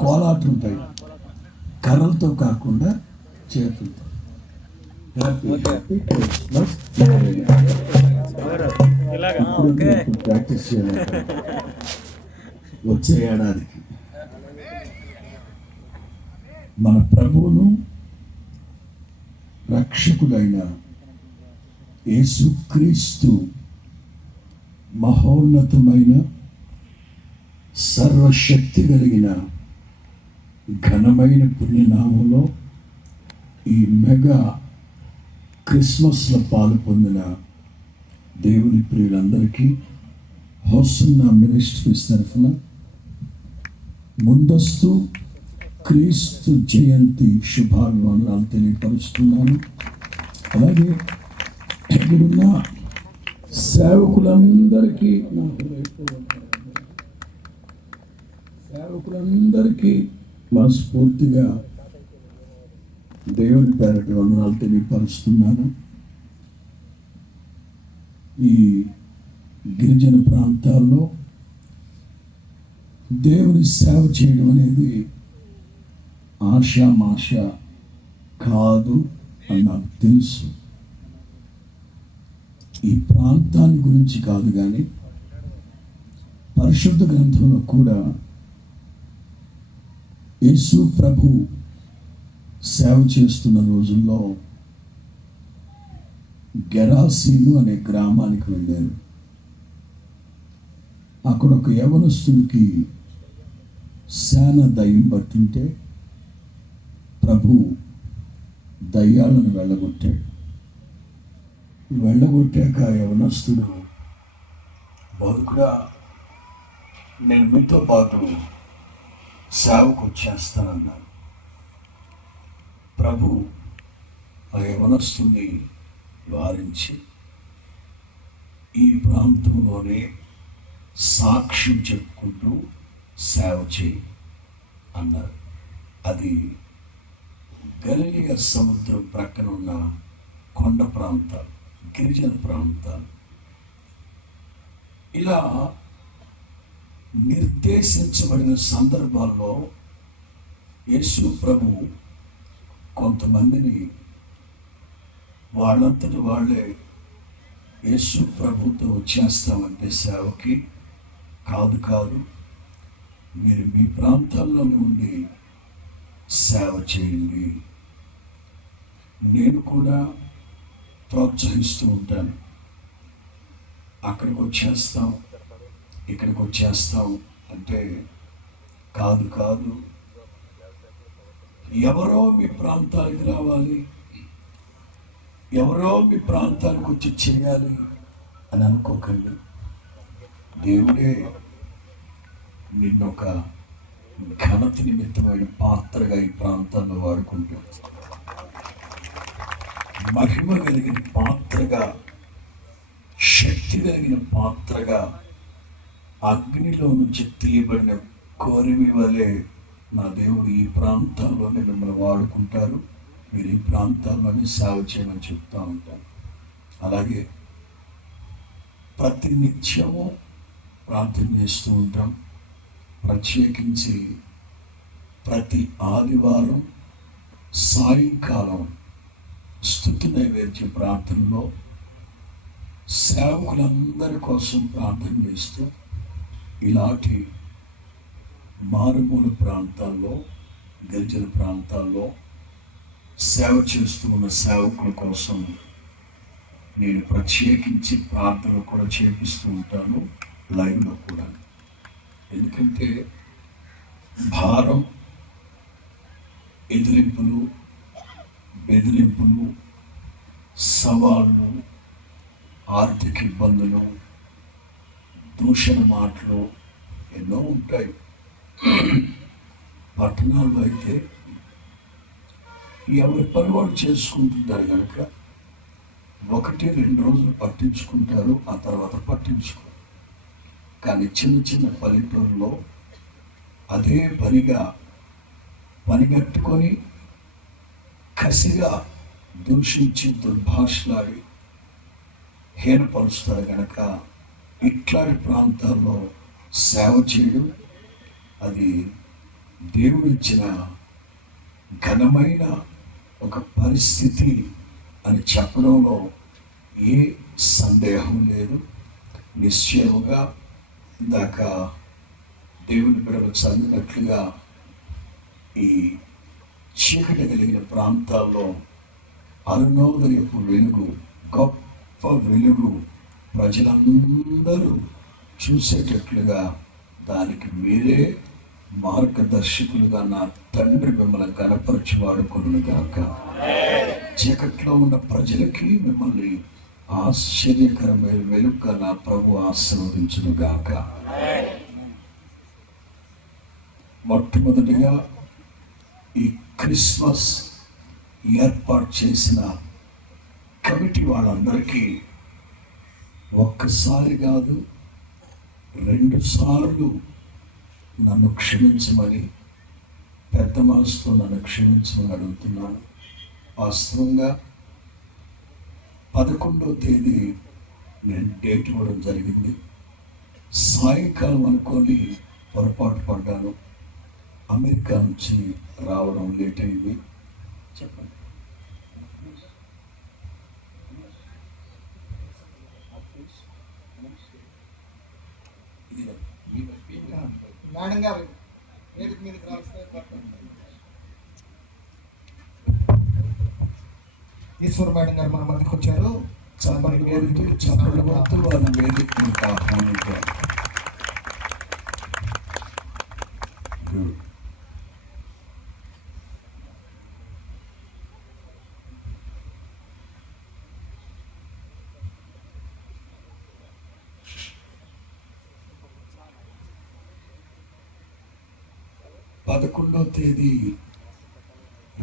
కోలాటం ఉంటాయి, కర్రలతో కాకుండా చేతులతో. Happy Christmas. ప్రాక్టీస్ చేయాలి వచ్చే ఏడాదికి. మన ప్రభువును రక్షకుడైన యేసుక్రీస్తు మహోన్నతమైన సర్వశక్తి కలిగిన ఘనమైన పుణ్యనామంలో ఈ మెగా క్రిస్మస్లో పాలు పొందిన దేవుని ప్రియులందరికీ హోసన్నా మినిస్ట్రీస్ తరఫున ముందస్తు క్రీస్తు జయంతి శుభాభివందనాలు తెలియపరుస్తున్నాను. అలాగే ఇక్కడున్న సేవకులందరికీ మనస్ఫూర్తిగా దేవుని పేరట వందనాలు తెలియపరుస్తున్నాను. ఈ గిరిజన ప్రాంతాల్లో దేవుని సేవ చేయడం అనేది ఆషామాష కాదు అని నాకు తెలుసు. ఈ ప్రాంతాన్ని గురించి కాదు కానీ పరిశుద్ధ గ్రంథంలో కూడా యేసు ప్రభు సేవ చేస్తున్న రోజుల్లో గెరాసీను అనే గ్రామానికి వెళ్ళారు. అక్కడ ఒక యవనస్తుడికి శాన దయ్యం పట్టుంటే ప్రభు దయ్యాలను వెళ్ళగొట్టాక యవనస్తుడు, బతుకుడా, నేను మీతో పాటు సేవకు వచ్చేస్తానన్నాడు. ప్రభు ఆ యవనస్తుడిని వారించి ఈ ప్రాంతంలోనే సాక్ష్యం చెప్పుకుంటూ సేవ చేయి అన్నారు. అది గలిలయ సముద్రం ప్రక్కన ఉన్న కొండ ప్రాంతాలు, గిరిజన ప్రాంతాలు. ఇలా నిర్దేశించబడిన సందర్భాల్లో యేసు ప్రభు కొంతమందిని వాళ్ళంతటి వాళ్ళే యేసు ప్రభుతో వచ్చేస్తామంటే సేవకి కాదు, మీరు మీ ప్రాంతాల్లోనే ఉండి సేవ చేయండి. నేను కూడా ప్రోత్సహిస్తూ ఉంటాను. అక్కడికి వచ్చేస్తాం, ఇక్కడికి వచ్చేస్తాం అంటే కాదు, ఎవరో మీ ప్రాంతానికి రావాలి, ఎవరో మీ ప్రాంతానికి వచ్చి చేయాలి అని అనుకోకండి. దేవుడే నిన్నొక ఘనత నిమిత్తమైన పాత్రగా ఈ ప్రాంతాల్లో వాడుకుంటాడు. మహిమ కలిగిన పాత్రగా, శక్తి కలిగిన పాత్రగా, అగ్నిలో నుంచి తీయబడిన కోరివి వలె నా దేవుడు ఈ ప్రాంతాల్లోనే మిమ్మల్ని వాడుకుంటారు. మీరు ఈ ప్రాంతాల్లోనే సేవ చేయమని చెప్తూ ఉంటాను. అలాగే ప్రతి నిత్యము ప్రార్థన చేస్తూ ఉంటాం. ప్రత్యేకించి ప్రతి ఆదివారం సాయంకాలం స్తుతి నైవేద్య ప్రార్థనలో సేవకులందరి కోసం ప్రార్థన చేస్తూ ఇలాంటి మారుమూల ప్రాంతాల్లో, గిరిజన ప్రాంతాల్లో సేవ చేస్తూ ఉన్న సేవకుల కోసం నేను ప్రత్యేకించి ప్రార్థనలు కూడా చేపిస్తూ ఉంటాను, లైవ్లో కూడా. ఎందుకంటే భారం, ఎదిరింపులు, బెదిరింపులు, సవాళ్ళు, ఆర్థిక ఇబ్బందులు, దూషణ మాటలు ఎన్నో ఉంటాయి. పట్టణాల్లో అయితే ఎవరి పని వాళ్ళు చేసుకుంటుంటారు కనుక 1-2 రోజులు పట్టించుకుంటారు, ఆ తర్వాత పట్టించుకోరు. కానీ చిన్న పల్లెటూరులో అదే పనిగట్టుకొని కసిగా దూషించి దుర్భాషలాడి హీనపరుస్తారు కనుక ఇట్లాంటి ప్రాంతాల్లో సేవ చేయడం అది దేవుడిచ్చిన ఘనమైన ఒక పరిస్థితి అని చెప్పడంలో ఏ సందేహం లేదు. నిశ్చయముగా ఇందాక దేవుని బిడ్డలు చదివినట్లుగా ఈ చీకటి కలిగిన ప్రాంతాల్లో అరుణోదయపు వెలుగు, గొప్ప వెలుగు ప్రజలందరూ చూసేటట్లుగా దానికి మీరే మార్గదర్శకులుగా నా తండ్రి మిమ్మల్ని కనపరిచి వాడుకొనును గాక. చీకట్లో ఉన్న ప్రజలకి మిమ్మల్ని ఆశ్చర్యకరమైన వెలుగుగా నా ప్రభు ఆశీర్వదించును గాక. మొట్టమొదటిగా ఈ క్రిస్మస్ ఏర్పాటు చేసిన కమిటీ వాళ్ళందరికీ ఒక్కసారి కాదు 2 సార్లు నన్ను క్షమించమని, పెద్ద మనసుతో నన్ను క్షమించమని అడుగుతున్నాను. వాస్తవంగా 11వ తేదీ నేను డేట్ ఇవ్వడం జరిగింది. సాయంకాలం అనుకొని పొరపాటు పడ్డాను. అమెరికా నుంచి రావడం లేట్ అయింది. చెప్పండి. మేడం గారు ఈశ్వర్ మేడం గారు మన మధ్యకి వచ్చారు. చప్పటి కొడుతూ వాళ్ళు వేదిక మీకు ఆహ్వానించారు. పదకొండవ తేదీ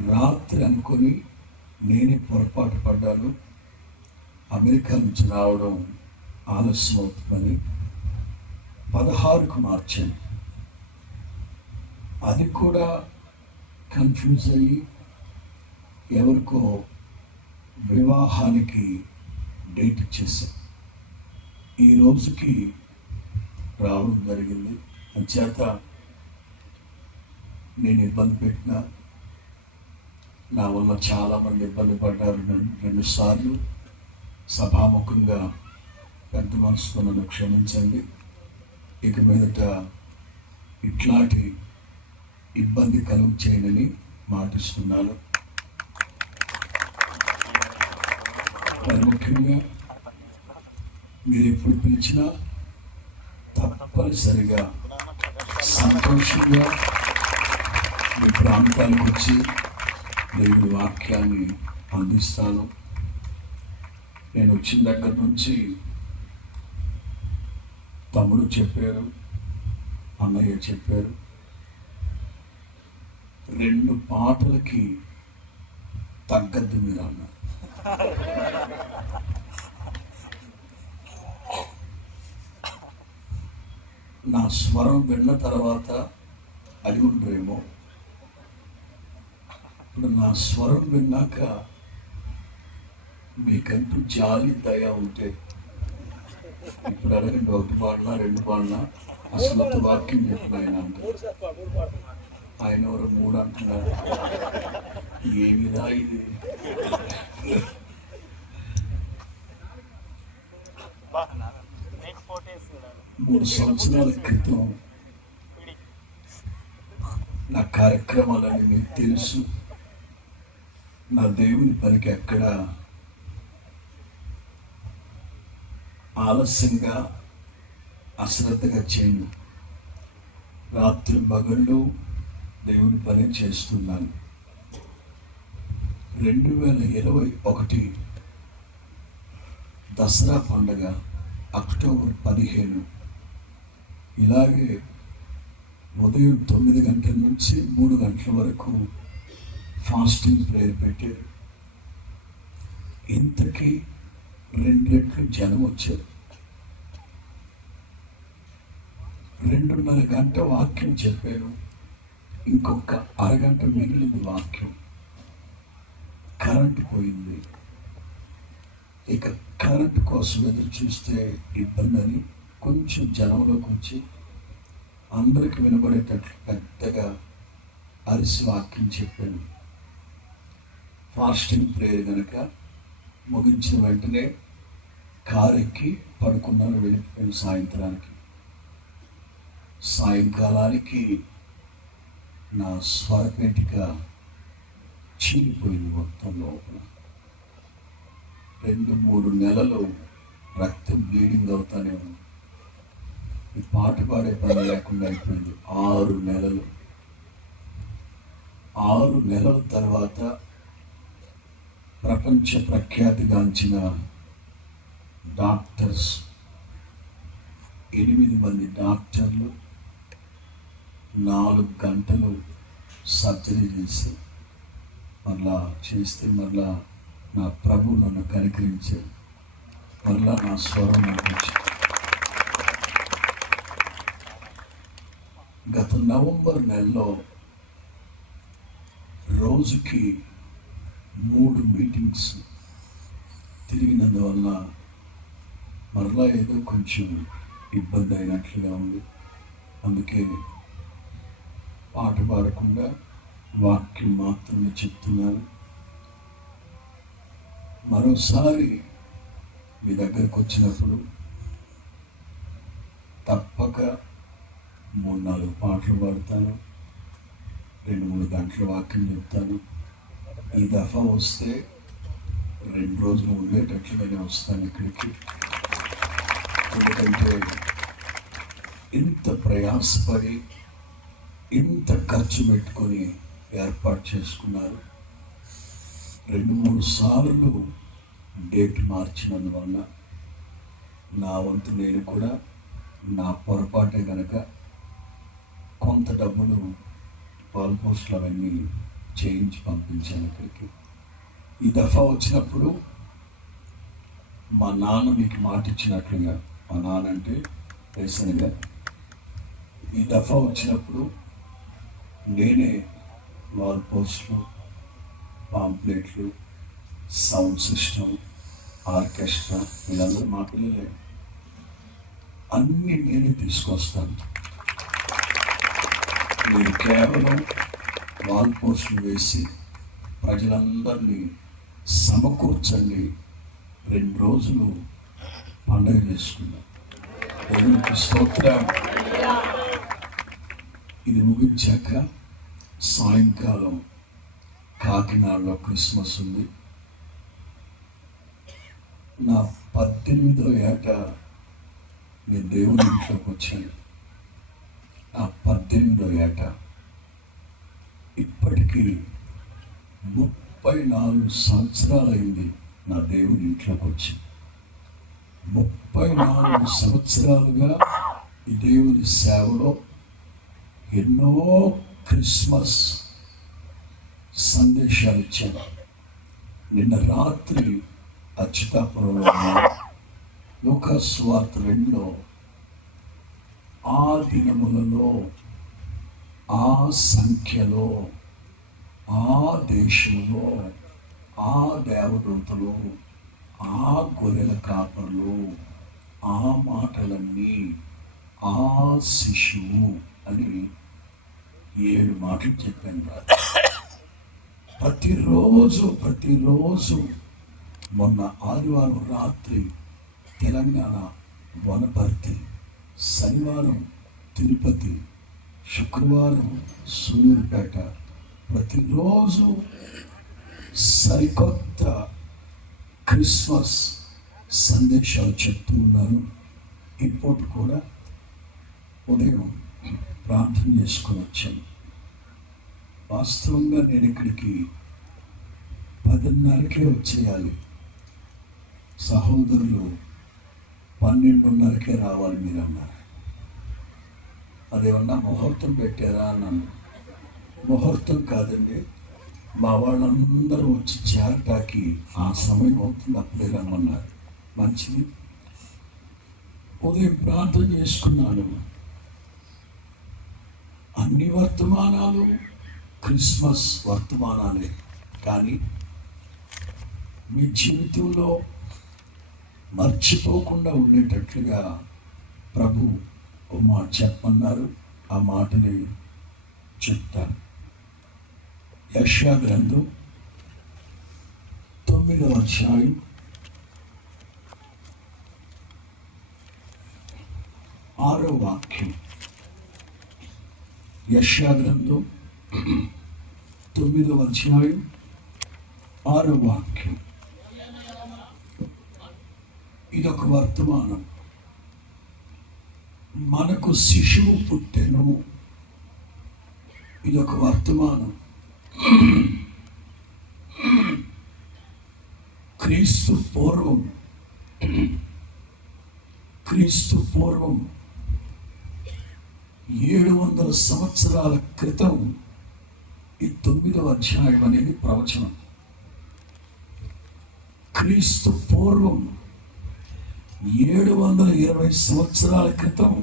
రాత్రి అనుకొని నేనే పొరపాటు పడ్డాను. అమెరికా నుంచి రావడం ఆలస్యం అవుతుందని 16కు మార్చాను. అది కూడా కన్ఫ్యూజ్ అయ్యి ఎవరికో వివాహానికి డేట్ ఇచ్చేసాం. ఈ రోజుకి రావడం జరిగింది. అంచేత నేను ఇబ్బంది పెట్టిన, నా వల్ల చాలామంది ఇబ్బంది పడ్డారు. 2 సార్లు సభాముఖంగా పెద్ద మనసుతో నన్ను క్షమించండి. ఇక మీదట ఇట్లాంటి ఇబ్బంది కలుగు చేయనని మాటిస్తున్నాను. మరి ముఖ్యంగా మీరు ఎప్పుడు పిలిచినా తప్పనిసరిగా సంతోషంగా మీ ప్రాంతానికి వచ్చి దేవుడి వాక్యాన్ని అందిస్తాను. నేను వచ్చిన దగ్గర నుంచి తమ్ముడు చెప్పారు, అన్నయ్య చెప్పారు, 2 పాటలకి తగ్గద్దు మీరు అన్నారు. నా స్వరం విన్న తర్వాత అడిగి ఉండరేమో. ఇప్పుడు నా స్వరం విన్నాక మీకంటూ జాలి దయ ఉంటే ఇప్పుడు అడగండి, 1 పాడినా 2 పాడినా అసలు వాక్యం చెప్పిన ఆయన అంటారు. ఆయన ఎవరు 3 అంటున్నారు. ఏమిరా ఇది? 3 సంవత్సరాల క్రితం నా కార్యక్రమాలని మీకు తెలుసు. నా దేవుని పనికి ఎక్కడ ఆలస్యంగా అశ్రద్ధగా చేయను. రాత్రి పగళ్ళు దేవుని పని చేస్తున్నాను. 2021 దసరా పండుగ అక్టోబర్ 15 ఇలాగే ఉదయం 9 గంటల నుంచి 3 గంటల వరకు ఫాస్టింగ్ ప్రేయర్ పెట్టారు. ఇంతకీ 2 రెట్లు జనం వచ్చారు. 2.5 గంట వాక్యం చెప్పాను. ఇంకొక అరగంట మిగిలింది వాక్యం. కరెంటు పోయింది. ఇక కరెంటు కోసం ఎదురు చూస్తే ఇబ్బంది అని కొంచెం జనంలోకి వచ్చి అందరికి వినబడేటట్లు పెద్దగా అరిసి వాక్యం చెప్పాను. ఫాస్టింగ్ ప్రేయర్ కనుక ముగించిన వెంటనే కారు ఎక్కి పడుకున్నాను, వెళ్ళిపోయాను. సాయంకాలానికి నా స్వరపేటిక చీలిపోయింది మొత్తం లోపల. 2-3 నెలలు రక్తం బ్లీడింగ్ అవుతానే ఉంది. ఈ పాట పాడే పని లేకుండా అయిపోయింది. 6 నెలలు. 6 నెలల తర్వాత ప్రపంచ ప్రఖ్యాతిగాంచిన డాక్టర్స్, 8 మంది డాక్టర్లు 4 గంటలు సర్జరీ చేసి మరలా నా ప్రభు నన్ను కనికరించాడు. మరలా నా స్వరం అనిపించింది. గత నవంబర్ నెలలో రోజుకి 3 మీటింగ్స్ తిరిగినందువల్ల మరలా ఏదో కొంచెం ఇబ్బంది అయినట్లుగా ఉంది. అందుకే పాట పాడకుండా వాక్యం మాత్రమే చెప్తున్నాను. మరోసారి మీ దగ్గరకు వచ్చినప్పుడు తప్పక 3-4 పాటలు పాడతాను, 2-3 గంటల వాక్యం చెప్తాను. ఈ దఫా వస్తే 2 రోజులు ఉండేటట్లుగానే వస్తాను ఇక్కడికి. ఎందుకంటే ఇంత ప్రయాసపడి ఇంత ఖర్చు పెట్టుకొని ఏర్పాటు చేసుకున్నారు. 2-3 సార్లు డేట్ మార్చినందువల్ల నా వంతు నేను కూడా నా పొరపాటే కనుక కొంత డబ్బును వాల్ పోస్టులు అవన్నీ చేయించి పంపించాను ఇక్కడికి. ఈ దఫా వచ్చినప్పుడు మా నాన్న మీకు మాట ఇచ్చినట్లుగా, మా నాన్న అంటే రేసన్గా, ఈ దఫా వచ్చినప్పుడు నేనే వాల్ పోస్టులు, పాంప్లెట్లు, సౌండ్ సిస్టమ్, ఆర్కెస్ట్రా, వీళ్ళందరూ మా పిల్లలే, అన్నీ నేనే తీసుకొస్తాను. మీరు కేవలం వాల్ పోస్టులు వేసి ప్రజలందరినీ సమకూర్చండి. 2 రోజులు పండుగ చేసుకున్నాం. దేవునికి స్తోత్రం. ఇది ముగించాక సాయంకాలం కాకినాడలో క్రిస్మస్ ఉంది. నా 18వ ఏట నేను దేవుని ఇంట్లోకి వచ్చాను. నా 18వ ఏట. ఇప్పటికీ 34 సంవత్సరాలైంది నా దేవుని ఇంట్లోకి వచ్చి. 34 సంవత్సరాలుగా ఈ దేవుని సేవలో ఎన్నో క్రిస్మస్ సందేశాలు ఇచ్చాను. నిన్న రాత్రి అచ్యుతాపురంలో లూకా సువార్త 2లో ఆ దినములలో, ఆ సంఖ్యలో, ఆ దేశంలో, ఆ దేవదూతలు, ఆ గొర్రెల కాపర్లు, ఆ మాటలన్నీ, ఆ శిశువు అని 7 మాటలు చెప్పాను. ప్రతిరోజు మొన్న ఆదివారం రాత్రి తెలంగాణ వనపర్తి, శనివారం తిరుపతి, శుక్రవారం సూర్యాపేట, ప్రతిరోజు సరికొత్త క్రిస్మస్ సందేశాలు చెప్తూ ఉన్నాను. ఇప్పుడు కూడా ఉదయం ప్రార్థన చేసుకొని వచ్చాను. వాస్తవంగా నేను ఇక్కడికి 10:30కే వచ్చేయాలి. సహోదరులు 12:30కే రావాలి మీరు అన్నారు. అదేమన్నా ముహూర్తం పెట్టారా అన్నాను. ముహూర్తం కాదండి, మా వాళ్ళందరూ వచ్చి చేరటానికి ఆ సమయం అవుతుంది, అప్పుడే రమ్మన్నారు. మంచిది. ఉదయం ప్రార్థన చేసుకున్నాను. అన్ని వర్తమానాలు క్రిస్మస్ వర్తమానాలే, కానీ మీ జీవితంలో మర్చిపోకుండా ఉండేటట్లుగా ప్రభు ఓ మాట చెప్పమన్నారు. ఆ మాటని చెప్తాను. యెషయా గ్రంథం 9వ అధ్యాయం 6వ వాక్యం. యెషయా గ్రంథం 9వ అధ్యాయం 6వ వాక్యం. ఇదొక వర్తమానం. మనకు శిశువు పుట్టెను. ఇదొక వర్తమానం. క్రీస్తు పూర్వం 700 సంవత్సరాల క్రితం ఈ 9వ అధ్యాయం అనేది ప్రవచనం. క్రీస్తు పూర్వం 720 సంవత్సరాల క్రితం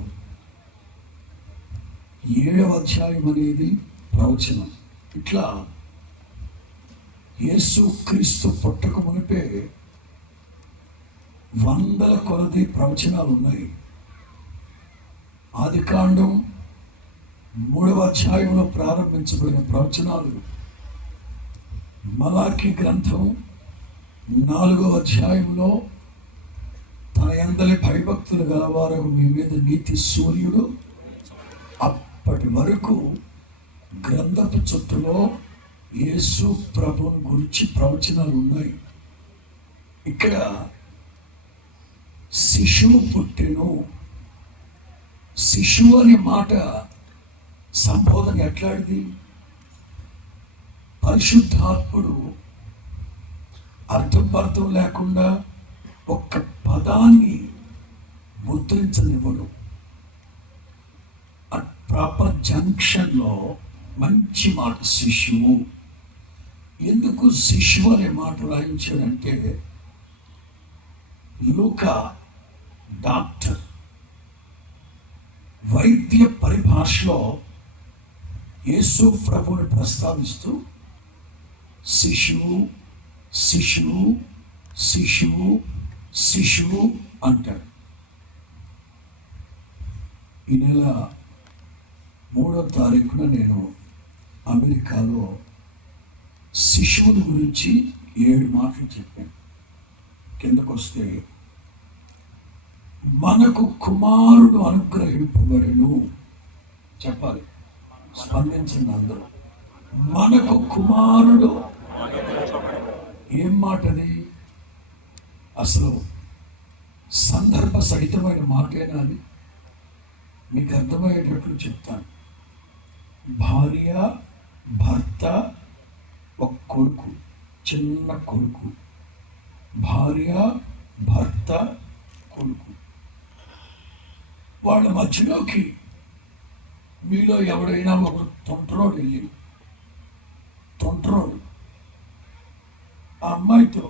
7వ అధ్యాయం అనేది ప్రవచనం. ఇట్లా యేసు క్రీస్తు పుట్టక మునిపే వందల కొలది ప్రవచనాలు ఉన్నాయి. ఆదికాండం 3వ అధ్యాయంలో ప్రారంభించబడిన ప్రవచనాలు, మలాకి గ్రంథం 4వ అధ్యాయంలో తన యందలి భయభక్తులు గలవారు మీ మీద నీతి సూర్యుడు, అప్పటి వరకు గ్రంథపు చుట్టలో యేసు ప్రభువుని గురించి ప్రవచనాలు ఉన్నాయి. ఇక్కడ శిశువు పుట్టెను. శిశువు అనే మాట సంబోధన ఎట్లాంటిది? పరిశుద్ధాత్ముడు అర్థం లేకుండా ఒక్క పదాన్ని ముద్రించనివ్వడు. ప్రాపర్ జంక్షన్లో మంచి మాట శిశువు. ఎందుకు శిశువు అనే మాట రాయించాడంటే, లూకా డాక్టర్ వైద్య పరిభాషలో యేసు ప్రభువుని ప్రస్తావిస్తూ శిశువు శిశువు శిశువు శిశువు అంటాడు. ఈ నెల 3వ తారీఖున నేను అమెరికాలో శిశువుని గురించి 7 మాటలు చెప్పాను. కిందకు వస్తే, మనకు కుమారుడు అనుగ్రహింపబడెను. చెప్పాలి, స్పందించింది అందరూ. మనకు కుమారుడు. ఏం మాటది? అసలు సందర్భ సహితమైన మాటేనా అది? మీకు అర్థమయ్యేటట్లు చెప్తాను. భార్య, భర్త, ఒక కొడుకు, చిన్న కొడుకు. భార్య, భర్త, కొడుకు. వాళ్ళ మధ్యలోకి మీలో ఎవడైనా ఒకరు తొంటరోడు వెళ్ళి, తొంటరోడు ఆ అమ్మాయితో,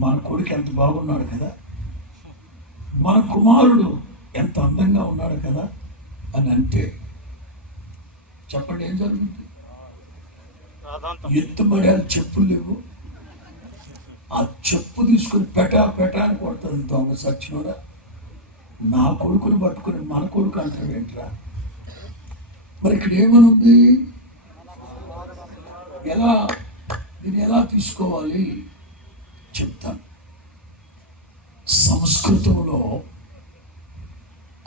మన కొడుకు ఎంత బాగున్నాడు కదా, మన కుమారుడు ఎంత అందంగా ఉన్నాడు కదా అని అంటే, చెప్పండి ఏం జరుగుతుంది? ఎత్తుబడాలి, చెప్పులు లేవు. ఆ చెప్పు తీసుకుని పెటా అని కొడుతుంది దొంగ సచ్చినోడా. నా కొడుకుని పట్టుకుని మన కొడుకు అంటావేంట్రా? మరి ఇక్కడ ఏమనుంది? దీన్ని ఎలా తీసుకోవాలి చెప్తాను. సంస్కృతంలో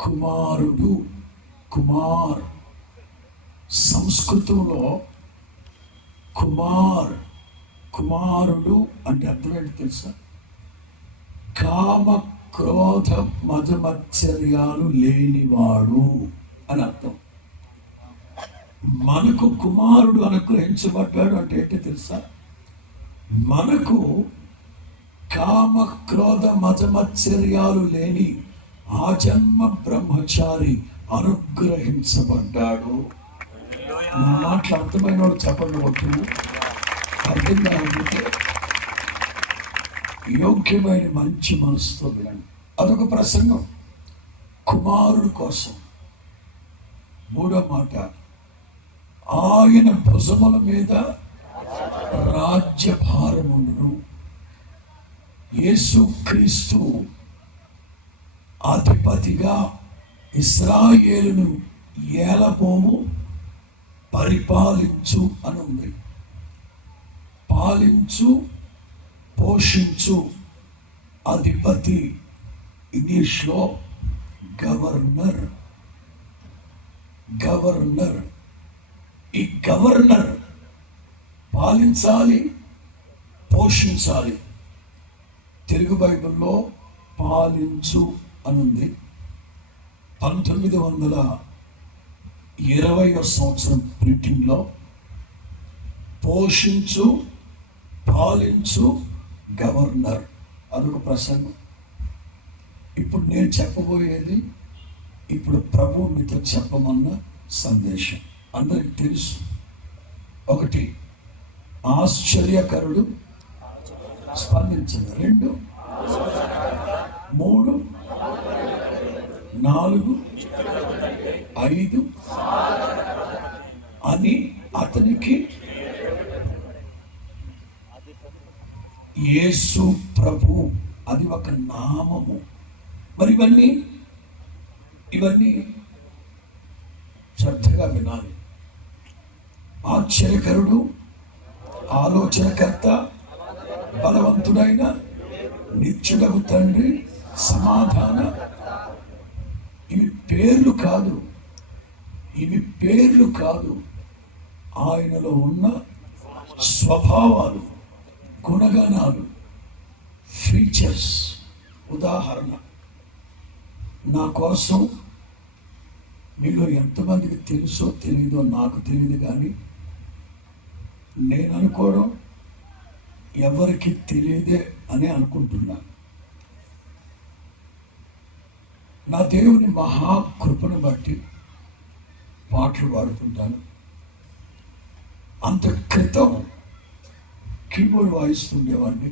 కుమారుడు, సంస్కృతంలో కుమారుడు అంటే అర్థం ఏంటి తెలుసా? కామ క్రోధ మదమత్సర్యాలు లేనివాడు అని అర్థం. మనకు కుమారుడు అనుగ్రహించబడ్డాడు అంటే ఏంటి తెలుసా? మనకు కామ క్రోధ మదమత్సర్యాలు లేని ఆజన్మ బ్రహ్మచారి అనుగ్రహించబడ్డాడు. నా మాటలు అర్థమైన వాడు చెప్పండి. కొట్టింది అర్థం కాకపోతే యోగ్యమైన మంచి మనసుతో వినండి. అదొక ప్రసంగం కుమారుడు కోసం. 3వ మాట, ఆయన భుజముల మీద రాజ్యభారమును. యేసుక్రీస్తు అధిపతిగా ఇశ్రాయేలును ఏలబోవు, పరిపాలించు అని ఉంది. పాలించు, పోషించు, అధిపతి, ఇంగ్లీష్లో గవర్నర్. గవర్నర్. ఈ గవర్నర్ పాలించాలి, పోషించాలి. తెలుగు బైబిల్లో పాలించు అనుంది. 1920వ సంవత్సరం ప్రింటింగ్లో పోషించు, పాలించు, గవర్నర్ అదొక ప్రసంగం. ఇప్పుడు నేను చెప్పబోయేది ఇప్పుడు ప్రభు మీతో చెప్పమన్న సందేశం. అందరికి తెలుసు. 1, ఆశ్చర్యకరుడు, స్పందించండి. 2, 3, 4, 5 అని అతనికి యేసు ప్రభు, అది ఒక నామము. మరి ఇవన్నీ శ్రద్ధగా వినాలి. ఆశ్చర్యకరుడు, ఆలోచనకర్త, బలవంతుడైన, నిత్యుడగు తండ్రి, సమాధాన. ఇవి పేర్లు కాదు. ఆయనలో ఉన్న స్వభావాలు, గుణగణాలు, ఫీచర్స్. ఉదాహరణ, నా కోసం మీలో ఎంతమందికి తెలుసో తెలీదో నాకు తెలియదు, కానీ నేను అనుకోవడం ఎవరికి తెలియదే అని అనుకుంటున్నాను. నా దేవుని మహాకృపను బట్టి పాటలు పాడుతుంటాను. అంత క్రితం కీబోర్డ్ వాయిస్తుండేవాడిని.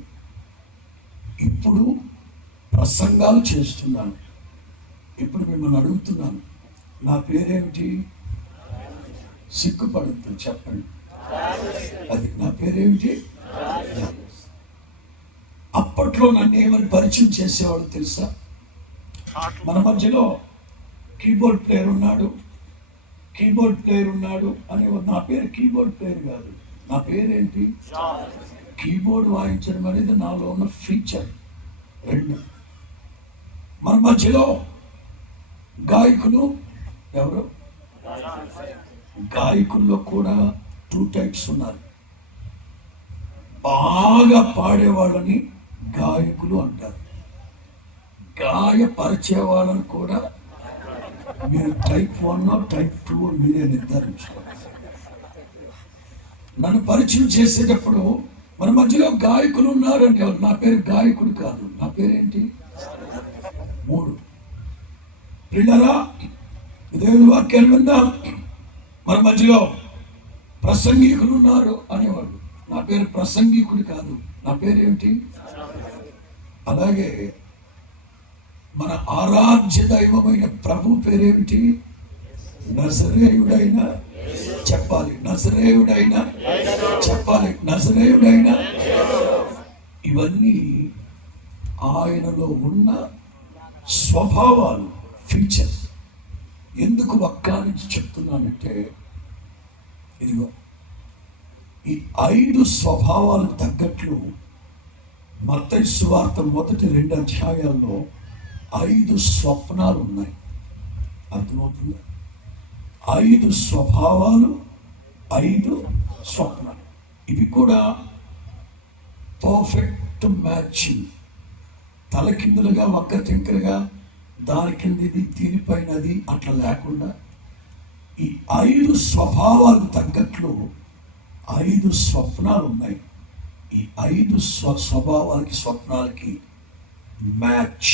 ఇప్పుడు ప్రసంగాలు చేస్తున్నాను. ఇప్పుడు మిమ్మల్ని అడుగుతున్నాను, నా పేరేమిటి? సిగ్గుపడద్దు, చెప్పండి. అది నా పేరేమిటి? అప్పట్లో నన్ను ఏమని పరిచయం చేసేవాడు తెలుసా? మన మధ్యలో కీబోర్డ్ ప్లేయర్ ఉన్నాడు అనేవాడు. నా పేరు కీబోర్డ్ ప్లేయర్ కాదు. నా పేరేంటి? కీబోర్డ్ వాయించడం అనేది నాలో ఉన్న ఫీచర్. 2, మన మధ్యలో గాయకులు ఎవరు? గాయకుల్లో కూడా 2 టైప్స్ ఉన్నారు. బాగా పాడేవాళ్ళని గాయకులు అంటారు. గాయపరిచే వాళ్ళని కూడా మీరు టైప్ 1 టైప్ 2 మీరే నిర్ధారించుకోవాలి. నన్ను పరిచయం చేసేటప్పుడు మన మధ్యలో గాయకులు ఉన్నారంటే నా పేరు గాయకుడు కాదు. నా పేరేంటి? 3, పిల్లరా దేవుని వాక్యాన్ని విందాం. మన మధ్యలో ప్రసంగికులు ఉన్నారు అనేవాడు. నా పేరు ప్రసంగికుడు కాదు. నా పేరేమిటి? అలాగే మన ఆరాధ్య దైవమైన ప్రభు పేరేమిటి? నజరేయుడైన. చెప్పాలి, నజరేయుడైన. చెప్పాలి, నజరేయుడైన. ఇవన్నీ ఆయనలో ఉన్న స్వభావాలు, ఫీచర్స్. ఎందుకు ఒక్క నుంచి చెప్తున్నానంటే, ఇదిగో ఈ 5 స్వభావాలకు తగ్గట్లు మత్తయి సువార్త మొదటి 2 అధ్యాయాల్లో 5 స్వప్నాలు ఉన్నాయి. అర్థమవుతుందా? 5 స్వభావాలు, 5 స్వప్నాలు. ఇవి కూడా పర్ఫెక్ట్ మ్యాచింగ్. తలకిందులుగా, ఒక్క తింకలుగా, దాని కిందది దీనిపైనది అట్లా లేకుండా ఈ 5 స్వభావాలకు తగ్గట్లు 5 స్వప్నాలు ఉన్నాయి. ఈ 5 స్వభావాలకి, స్వప్నాలకి మ్యాచ్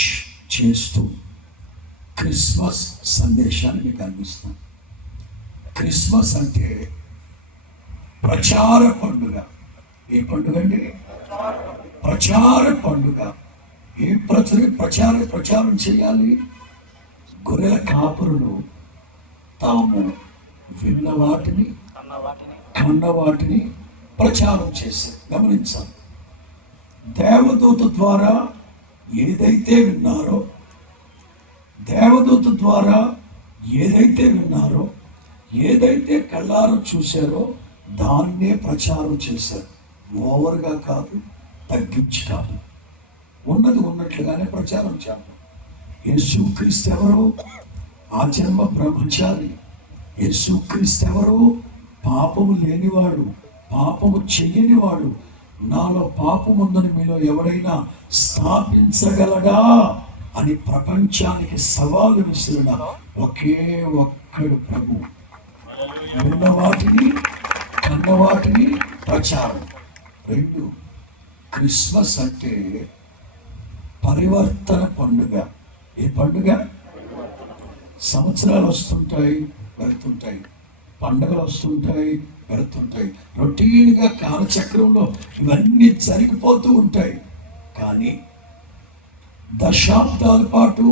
చేస్తూ క్రిస్మస్ సందేశాన్ని మీకు అందిస్తాను. క్రిస్మస్ అంటే ప్రచార పండుగ. ఏ పండుగ అండి? ప్రచార పండుగ. ఏ ప్రచారం చేయాలి? గొర్రెల కాపరులు తాము విన్న వాటిని, కన్న వాటిని ప్రచారం చేశారు. గమనించాలి. దేవదూత ద్వారా ఏదైతే విన్నారో, దేవదూత ద్వారా ఏదైతే విన్నారో, ఏదైతే కళ్ళారో చూశారో దాన్నే ప్రచారం చేశారు. ఓవర్గా కాదు, తగ్గించి కాదు, ఉన్నది ఉన్నట్లుగానే ప్రచారం చేద్దాం. యేసుక్రీస్తు ఎవరు? ఆజన్మ బ్రహ్మచారి. యేసుక్రీస్తు ఎవరు? పాపము లేనివాడు, పాపము చెయ్యనివాడు. నాలో పాపం ఉందని మీలో ఎవడైనా స్థాపించగలడా అని ప్రపంచానికి సవాలు విసిరిన ఒకే ఒక్కడు ప్రభు. విన్న వాటిని, కన్న వాటిని ప్రచారం. 2, క్రిస్మస్ అంటే పరివర్తన పండుగ. ఏ పండుగ? సంవత్సరాలు వస్తుంటాయి, వెళ్తుంటాయి, పండుగలు వస్తుంటాయి, వెళుతుంటాయి. రొటీన్గా కాలచక్రంలో ఇవన్నీ జరిగిపోతూ ఉంటాయి. కానీ దశాబ్దాల పాటు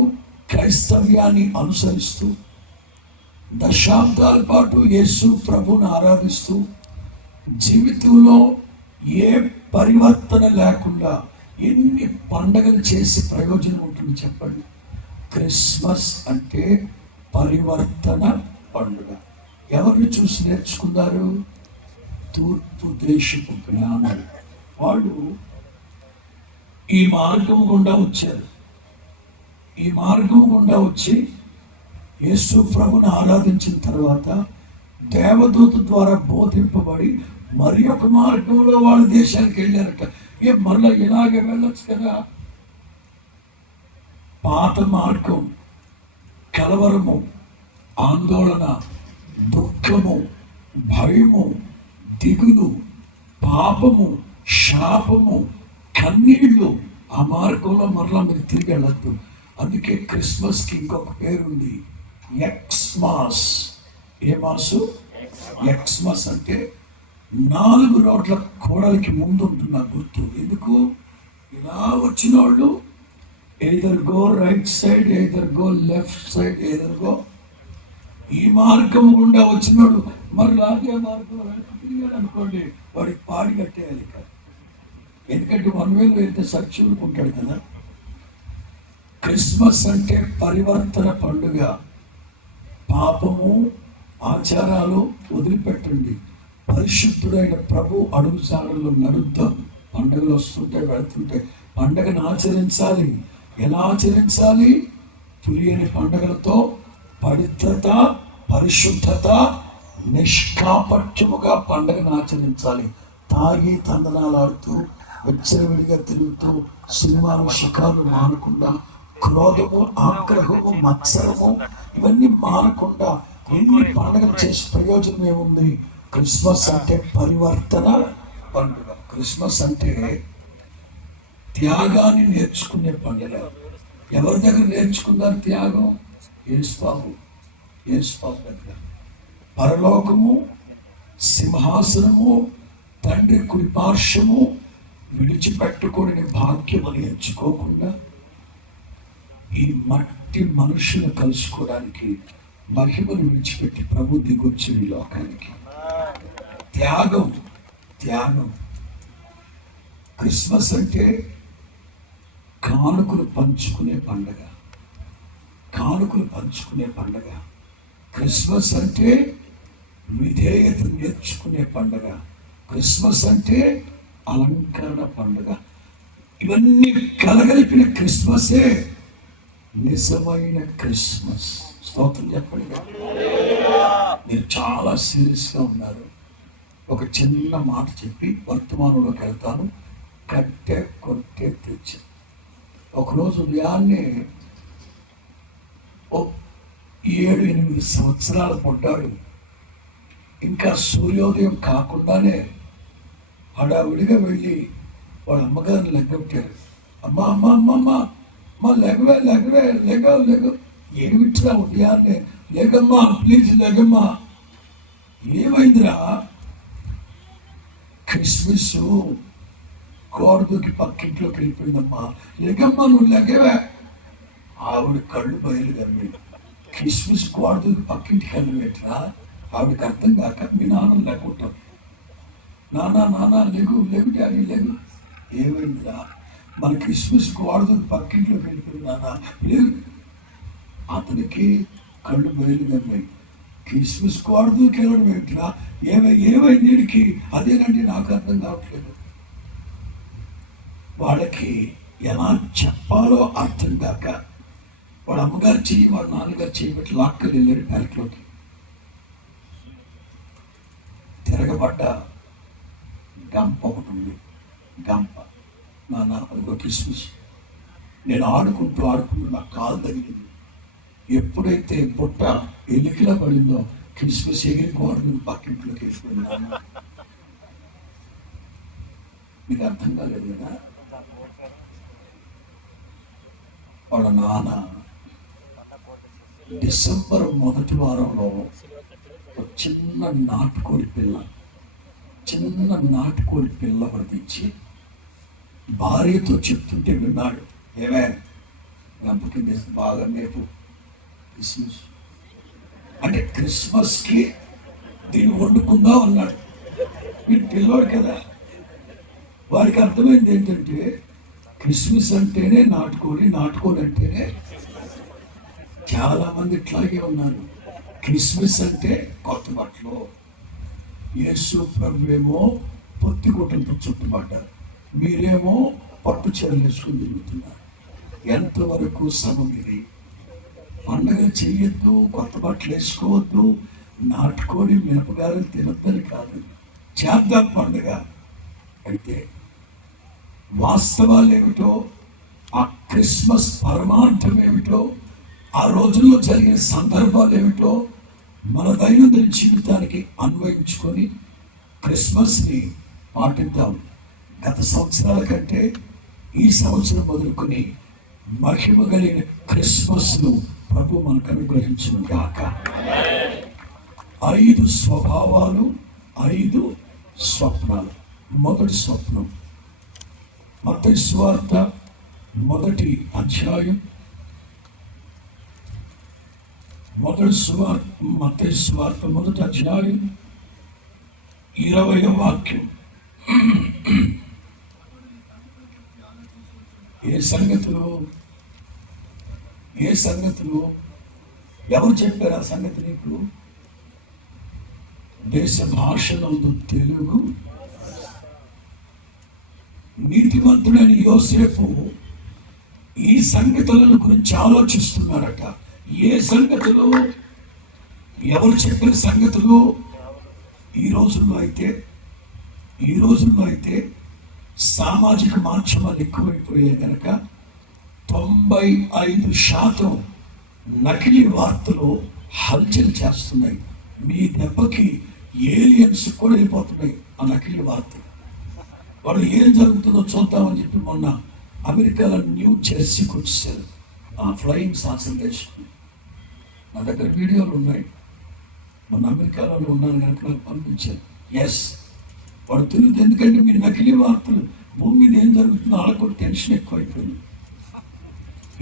క్రైస్తవ్యాన్ని అనుసరిస్తూ, దశాబ్దాల పాటు యేసు ప్రభువుని ఆరాధిస్తూ, జీవితంలో ఏ పరివర్తన లేకుండా ఎన్ని పండగలు చేసి ప్రయోజనం ఉంటుంది చెప్పండి? క్రిస్మస్ అంటే పరివర్తన పండుగ. ఎవరిని చూసి నేర్చుకున్నారు? తూర్పు దేశపు జ్ఞానులు. వాళ్ళు ఈ మార్గం గుండా వచ్చారు. ఈ మార్గం గుండా వచ్చి యేసు ప్రభుని ఆరాధించిన తర్వాత దేవదూత ద్వారా బోధింపబడి మరి ఒక మార్గంలో వాళ్ళ దేశానికి వెళ్ళారట. మరలా ఇలాగే వెళ్ళొచ్చు కదా. పాత మార్గం కలవరము, ఆందోళన, దుఃఖము, భయము, దిగులు, పాపము, శాపము, కన్నీళ్ళు. ఆ మార్గంలో మరలా మీరు తిరిగి వెళ్ళద్దు. అందుకే క్రిస్మస్కి ఇంకొక పేరుంది, ఎక్స్మాస్. ఏ మాసు? ఎక్స్మాస్ అంటే 4 రోడ్ల కోడలికి ముందు ఉంటున్న గుర్తు. ఎందుకు? ఇలా వచ్చిన వాళ్ళు either go right side, either go left side, either go. ఈ మార్గం గుండా వచ్చినోడు మరి రాజే మార్గం తిరిగాడు అనుకోండి, వాడికి పాడి కట్టేయాలి ఇక. ఎందుకంటే 1 వేలు వెళ్తే సర్చూరుకుంటాడు కదా. క్రిస్మస్ అంటే పరివర్తన పండుగ. పాపము, ఆచారాలు వదిలిపెట్టండి. పరిశుద్ధుడైన ప్రభు అడుగుజాడల్లో నడుద్దాం. పండుగలు వస్తుంటాయి, వెళ్తుంటాయి. పండుగను ఆచరించాలి. ఎలా ఆచరించాలి? పులియని పండుగలతో పవిత్రత, పరిశుద్ధత, నిష్కాపట్యముగా పండుగను ఆచరించాలి. తాగి తందనాలాడుతూ, వెచ్చలవిడిగా తిరుగుతూ, సినిమాలు షికారులు మానకుండా, క్రోధము, ఆగ్రహము, మత్సరము ఇవన్నీ మానకుండా ఎన్ని పండుగలు చేసి ప్రయోజనం ఏముంది? క్రిస్మస్ అంటే పరివర్తన పండుగ. క్రిస్మస్ అంటే త్యాగాన్ని నేర్చుకునే పండుగ. ఎవరి దగ్గర నేర్చుకున్నారు త్యాగం? యేసుబాబు దగ్గర. పరలోకము, సింహాసనము, తండ్రి కుడిపార్శ్వము విడిచిపెట్టుకోని భాగ్యము నేర్చుకోకుండా ఈ మట్టి మనుషులు కలుసుకోవడానికి మహిమను విడిచిపెట్టి ప్రభు దిగొచ్చి ఈ లోకానికి. త్యాగం. క్రిస్మస్ అంటే కానుకలు పంచుకునే పండుగ. క్రిస్మస్ అంటే విధేయత నేర్చుకునే పండుగ. క్రిస్మస్ అంటే అలంకరణ పండుగ. ఇవన్నీ కలగలిపిన క్రిస్మసే నిజమైన క్రిస్మస్. స్తోత్రం చెప్పండి. మీరు చాలా సీరియస్గా ఉన్నారు. ఒక చిన్న మాట చెప్పి వర్తమానంలోకి వెళ్తాను. కట్టె కొట్టే తెచ్చి ఒకరోజు ఉదయాన్నే 7-8 సంవత్సరాలు పుట్టాడు. ఇంకా సూర్యోదయం కాకుండానే హడావిడిగా వెళ్ళి వాళ్ళ అమ్మగారిని లెగ్గొట్టారు. అమ్మ లెగ ఏమిట్రా ఉదయాన్నే? లేకమ్మా, ప్లీజ్ లేకమ్మా. ఏమైందిరా? క్రిస్మస్ గోడకి పక్కింట్లోకి వెళ్ళిపోయిందమ్మా. లేకమ్మా, నువ్వు లెగవే. ఆవిడ కళ్ళు బయలుదేరి క్రిస్మస్ గోడకి పక్కింటికి వెళ్ళిపెట్టినా ఆవిడకి అర్థం కాక మీ నాన్న లేకుంటాం. నాన్న లెగు డాడీ లెగు. ఏమైందిరా? మన క్రిస్మస్ గోడకి పక్కింట్లోకి వెళ్ళిపోయింది నాన్న. లేదు. అతనికి కళ్ళు బయలుదేరినాయి. కిస్మిస్ కోడదు కేవలం ఏంట్రా, ఏమైంది వీడికి? అదేనండి నాకు అర్థం కావట్లేదు. వాళ్ళకి ఎలా చెప్పాలో అర్థం కాక వాళ్ళ అమ్మగారు చెయ్యి వాళ్ళ నాన్నగారు చేయబట్టి లాక్కలు వెళ్ళారు పెరట్లోకి. తిరగబడ్డ గంప ఒకటి ఉంది. గంప, నాన్న అదిగో కిస్మిస్. నేను ఆడుకుంటూ నా కాలు తగిలింది. ఎప్పుడైతే పుట్ట ఎలికిలా పడిందో కిస్మిస్ ఎగిరి గోడను పక్కింట్లోకి వేసుకున్నాను. మీకు అర్థం కాలేదు కదా? వాళ్ళ నాన్న డిసెంబర్ మొదటి వారంలో చిన్న నాటుకోడి పిల్ల పడిపించి భార్యతో చెప్తుంటే విన్నాడు. ఏమే గంప కింద బాగా మేపు క్రిస్మస్ అంటే క్రిస్మస్కి దీన్ని వండుకుందాం అన్నాడు. వీడు పిల్లోడు కదా, వారికి అర్థమైంది ఏంటంటే క్రిస్మస్ అంటేనే నాటుకోడి అంటేనే. చాలా మంది ఇట్లాగే ఉన్నారు. క్రిస్మస్ అంటే కొత్త బట్టలు. యేసు ప్రభువేమో పొత్తి గుట్టలతో చుట్టుపడ్డారు, మీరేమో పట్టు చీరలు వేసుకుని తిరుగుతున్నారు. ఎంతవరకు సమం ఇది? పండగ చెయ్యొద్దు, కొత్త బట్టలు వేసుకోవద్దు, నాటుకోడి మిరపగాయలు తినద్దని కాదు, చేద్దాం పండుగ. అయితే వాస్తవాలు ఏమిటో, ఆ క్రిస్మస్ పరమార్థం ఏమిటో, ఆ రోజుల్లో జరిగిన సందర్భాలు ఏమిటో మన దైనందిన జీవితానికి అన్వయించుకొని క్రిస్మస్ని పాటిద్దాం. గత సంవత్సరాల కంటే ఈ సంవత్సరం మొదలుకొని మహిమ కలిగిన క్రిస్మస్ను ప్రభు మనకు అనుగ్రహించును గాక. 5 స్వభావాలు, 5 స్వప్నాలు. మొదటి స్వప్నం మత్తయి సువార్త మొదటి అధ్యాయం, మత్తయి సువార్త మొదటి అధ్యాయం 20వ వాక్యం. ఏ సంగతులు ఎవరు చెప్పారు ఆ సంగతి నీకు? దేశ భాషలందు తెలుగు. నీతిమంతుడైన యోసేపు ఈ సంగతులను గురించి ఆలోచిస్తున్నారట. ఏ సంగతులు? ఎవరు చెప్పిన సంగతులు? ఈ రోజుల్లో అయితే సామాజిక మాధ్యమాలు ఎక్కువైపోయాయి కనుక 95% నకిలీ వార్తలు హల్చల్ చేస్తున్నాయి. మీ దెబ్బకి ఏలియన్స్ కూడా వెళ్ళిపోతున్నాయి ఆ నకిలీ వార్తలు. వాళ్ళు ఏం జరుగుతుందో చూద్దామని చెప్పి మొన్న అమెరికాలో న్యూ జెర్సీకి వచ్చేసారు. ఆ ఫ్లయింగ్ సాసర్ తెచ్చుకుని నా దగ్గర వీడియోలు ఉన్నాయి. మొన్న అమెరికాలో ఉన్నాను కనుక నాకు పంపించారు. ఎస్, వాడు తెలియదు. ఎందుకంటే మీరు నకిలీ వార్తలు, భూమి మీద ఏం జరుగుతుందో వాళ్ళకు కూడా టెన్షన్ ఎక్కువైపోయింది.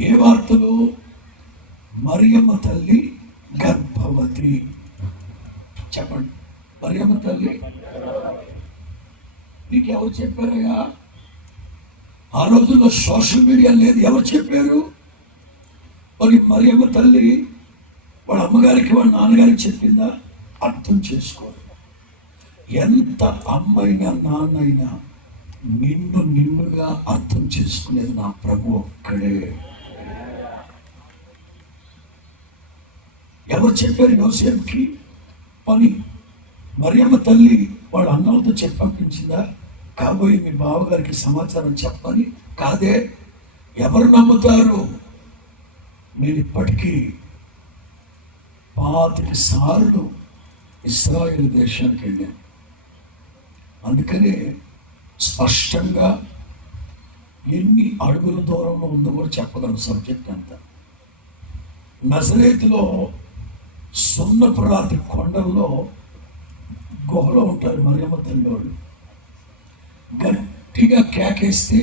ఏ వార్తలు? మరియమ్మ తల్లి గర్భవతి. చెప్పండి, మరియమ్మ తల్లి నీకు ఎవరు చెప్పారయ్యా? ఆ రోజుల్లో సోషల్ మీడియా లేదు, ఎవరు చెప్పారు? మరి మరియమ్మ తల్లి వాళ్ళ అమ్మగారికి వాళ్ళ నాన్నగారికి చెప్పిందా? అర్థం చేసుకోవాలి. ఎంత అమ్మైనా నాన్నైనా నిన్నుగా అర్థం చేసుకునేది నా ప్రభు ఒక్కడే. ఎవరు చెప్పారు యోసేపుకి పని? మరియమ్మ తల్లి వాళ్ళ అన్నలతో చెప్పి పంపించిందా? కాబోయే మీ బావగారికి సమాచారం చెప్పని కాదే. ఎవరు నమ్ముతారు? నేను ఇప్పటికీ 25 సార్లు ఇశ్రాయేలు దేశానికి వెళ్ళాను. అందుకనే స్పష్టంగా ఎన్ని అడుగుల దూరంలో ఉందో కూడా చెప్పగలను సబ్జెక్ట్ అంతా. నజరేతులో సున్నపు రాతి కొండల్లో గుహలో ఉంటారు మరియమ్మ తల్లి వాళ్ళు. గట్టిగా కేకేస్తే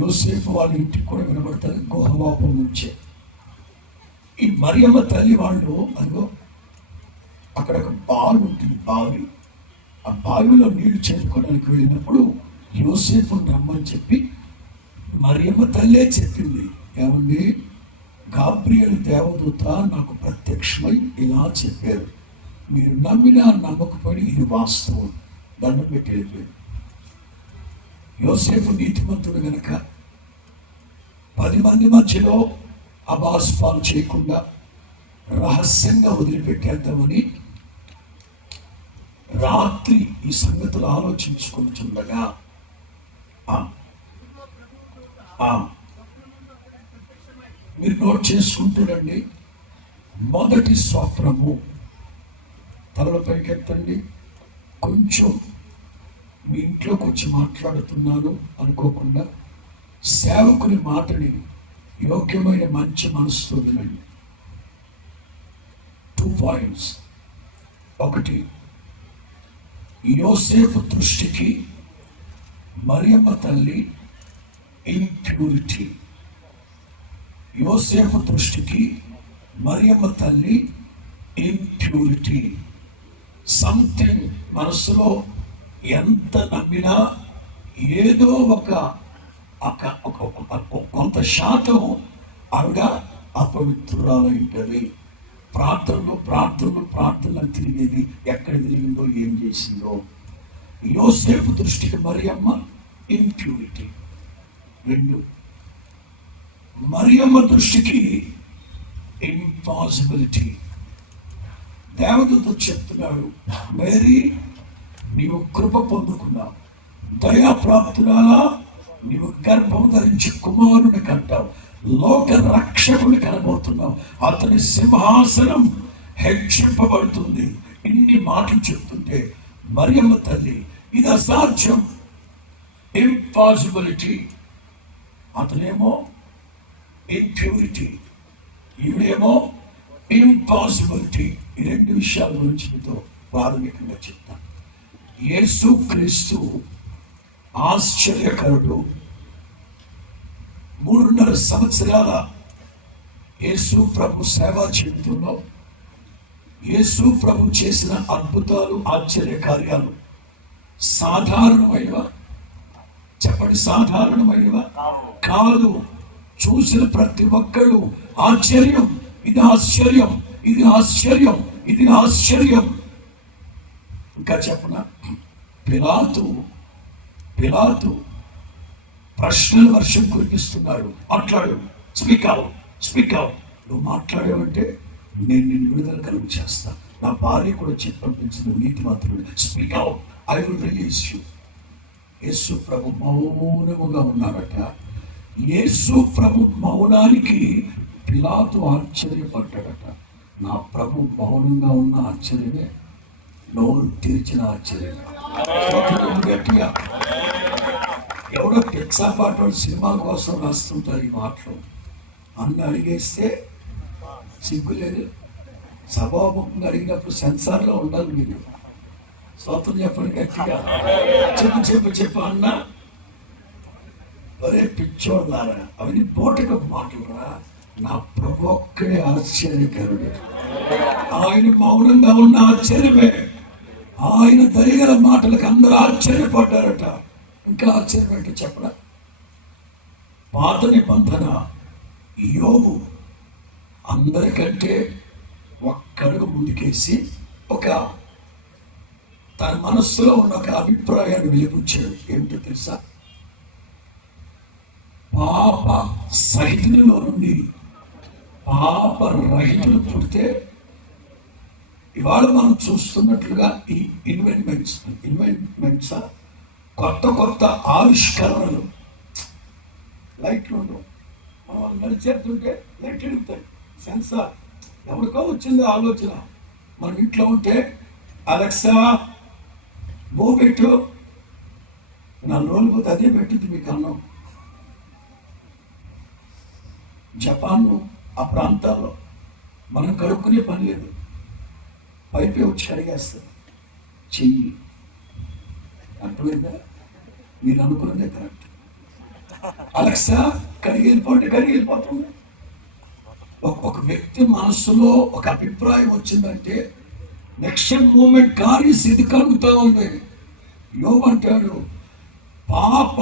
యోసేపు వాళ్ళ ఇంటికి కూడా వినబడతారు గుహ లోపల నుంచే. ఈ మరియమ్మ తల్లి వాళ్ళు అదిగో అక్కడ ఒక బావి ఉంటుంది, బావి. ఆ బావిలో నీళ్లు చేరుకోవడానికి వెళ్ళినప్పుడు యోసేపుని రమ్మని చెప్పి మరియమ్మ తల్లే చెప్పింది. ఏమండి, గాబ్రియల్ దేవదూత నాకు ప్రత్యక్షమై ఇలా చెప్పారు, మీరు నమ్మినా నమ్మకపోయినా ఇది వాస్తవం. దండం పెట్టి వెళ్ళిపోయారు. యోసేపు నీతిమంతుడు గనక 10 మంది మధ్యలో అబాస్పాలు చేయకుండా రహస్యంగా వదిలిపెట్టేద్దామని రాత్రి ఈ సంగతులు ఆలోచించుకుంటుండగా మీరు నోట్ చేసుకుంటుండండి. మొదటి స్వప్నము తలలో పైకెత్తండి. కొంచెం మీ ఇంట్లోకి వచ్చి మాట్లాడుతున్నాను అనుకోకుండా సేవకుని మాటని యోగ్యమైన మంచి మనసుతో వినండి. 2 పాయింట్స్. ఒకటి, యోసేపు దృష్టికి మరియమ్మ తల్లి ఇంప్యూరిటీ. యోసేపు దృష్టికి మరియమ్మ తల్లి ఇంప్యూరిటీ. సంథింగ్ మనసులో ఎంత నమ్మినా ఏదో ఒక కొంత శాతం ఆవిడ అపవిత్రురాలై ఉంటుంది. ప్రార్థనలు తిరిగేది, ఎక్కడ తిరిగిందో ఏం చేసిందో. యోసేపు దృష్టికి మరియమ్మ ఇంప్యూరిటీ. 2, మరియమ్మ దృష్టికి ఇంపాసిబిలిటీ. దేవదూత చెప్తున్నాడు, మేరీ నీవు కృప పొందుకున్నావు, దయాప్రాప్తురాలా, నీవు గర్భం ధరించి కుమారుని కంటావు, లోక రక్షకుని కనబోతున్నావు, అతని సింహాసనం హెచ్చింపబడుతుంది. ఇన్ని మాటలు చెప్తుంటే మరియమ్మ తల్లి ఇది అసాధ్యం, ఇంపాసిబిలిటీ. అతనేమో ఇంప్యూరిటీ, ఈవిడేమో ఇంపాసిబిలిటీ. ఈ 2 విషయాల గురించి మీతో ప్రాథమికంగా చెప్తాను. యేసు క్రీస్తు ఆశ్చర్యకరుడు. 3.5 సంవత్సరాల యేసు ప్రభు సేవా జీవితంలో యేసు ప్రభు చేసిన అద్భుతాలు, ఆశ్చర్య కార్యాలు సాధారణమైనవా? చెప్పండి, సాధారణమైనవా కాదు. చూసిన ప్రతి ఒక్కళ్ళు ఆశ్చర్యం, ఇది ఆశ్చర్యం, ఇది ఆశ్చర్యం, ఇది ఆశ్చర్యం. ఇంకా చెప్పనా, పిలాతు ప్రశ్నల వర్షం కురిపిస్తున్నాడు. మాట్లాడు, స్పీక్ అవుట్. నువ్వు మాట్లాడావంటే నేను నిన్ను విడుదల కలుగు చేస్తా. నా భార్య కూడా చెప్పి పంపించింది, నీతి మాత్రమే. Speak out, I will release you. Yesu ప్రభు మౌనముగా ఉన్నారట. యేసు ప్రభు మౌనానికి పిలాతు ఆశ్చర్యపడ్డాడట. నా ప్రభు మౌనంగా ఉన్న ఆశ్చర్యమే, నోరు తెరిచిన ఆశ్చర్యమే. గట్టిగా ఎవడో పిచ్చాపాటు సినిమా కోసం రాస్తుంటారు ఈ మాటలు. అన్న అడిగేస్తే సిగ్గులేదు. సభాముఖంగా అడిగినప్పుడు సెన్సార్లో ఉండాలి మీరు. స్తోత్రం చెప్పండి గట్టిగా. చెప్పు అన్న. ఒరే పిచ్చోళ్ళారా, అవన్నీ బోటకపు మాటలురా. నా ప్రభు ఒక్కడే ఆశ్చర్యకరుడు. ఆయన మౌనంగా ఉన్న ఆశ్చర్యమే. ఆయన దయగల మాటలకు అందరూ ఆశ్చర్యపడ్డారట. ఇంకా ఆశ్చర్యం ఏంటో చెప్పడా, పాత నిబంధన యోబు అందరికంటే ఒక్కడుగు ముందుకేసి తన మనస్సులో ఉన్న ఒక అభిప్రాయాన్ని వెలిపుచ్చాడు. ఏమిటో తెలుసా? పాప సహితునిలో నుండి పాప రహితులు పుడితే ఇవాళ మనం చూస్తున్నట్లుగా ఈ ఇన్వెంట్మెంట్స్ కొత్త ఆవిష్కరణలు. లైట్లు ఉండవు, మనం నడిచేస్తుంటే లైట్ వెలుగుతాయి. సెన్సార్ ఎవరికో వచ్చింది ఆలోచన. మన ఇంట్లో ఉంటే అలెక్సా బో పెట్టు, 4 రోజులు పోతే అదే పెట్టింది మీకు అన్నం. జపాన్ ఆ ప్రాంతాల్లో మనం కడుక్కునే పని లేదు, పైపే వచ్చి కడిగేస్తారు. చెయ్యి అర్థమైందా? మీరు అనుకున్నదే కరెక్ట్. అలెక్సా కడిగి వెళ్ళిపోతుంది. ఒక వ్యక్తి మనస్సులో ఒక అభిప్రాయం వచ్చిందంటే నెక్స్ట్ మూమెంట్ కార్యసిద్ధి కలుగుతూ ఉంది. యోబు అంటాడు, పాప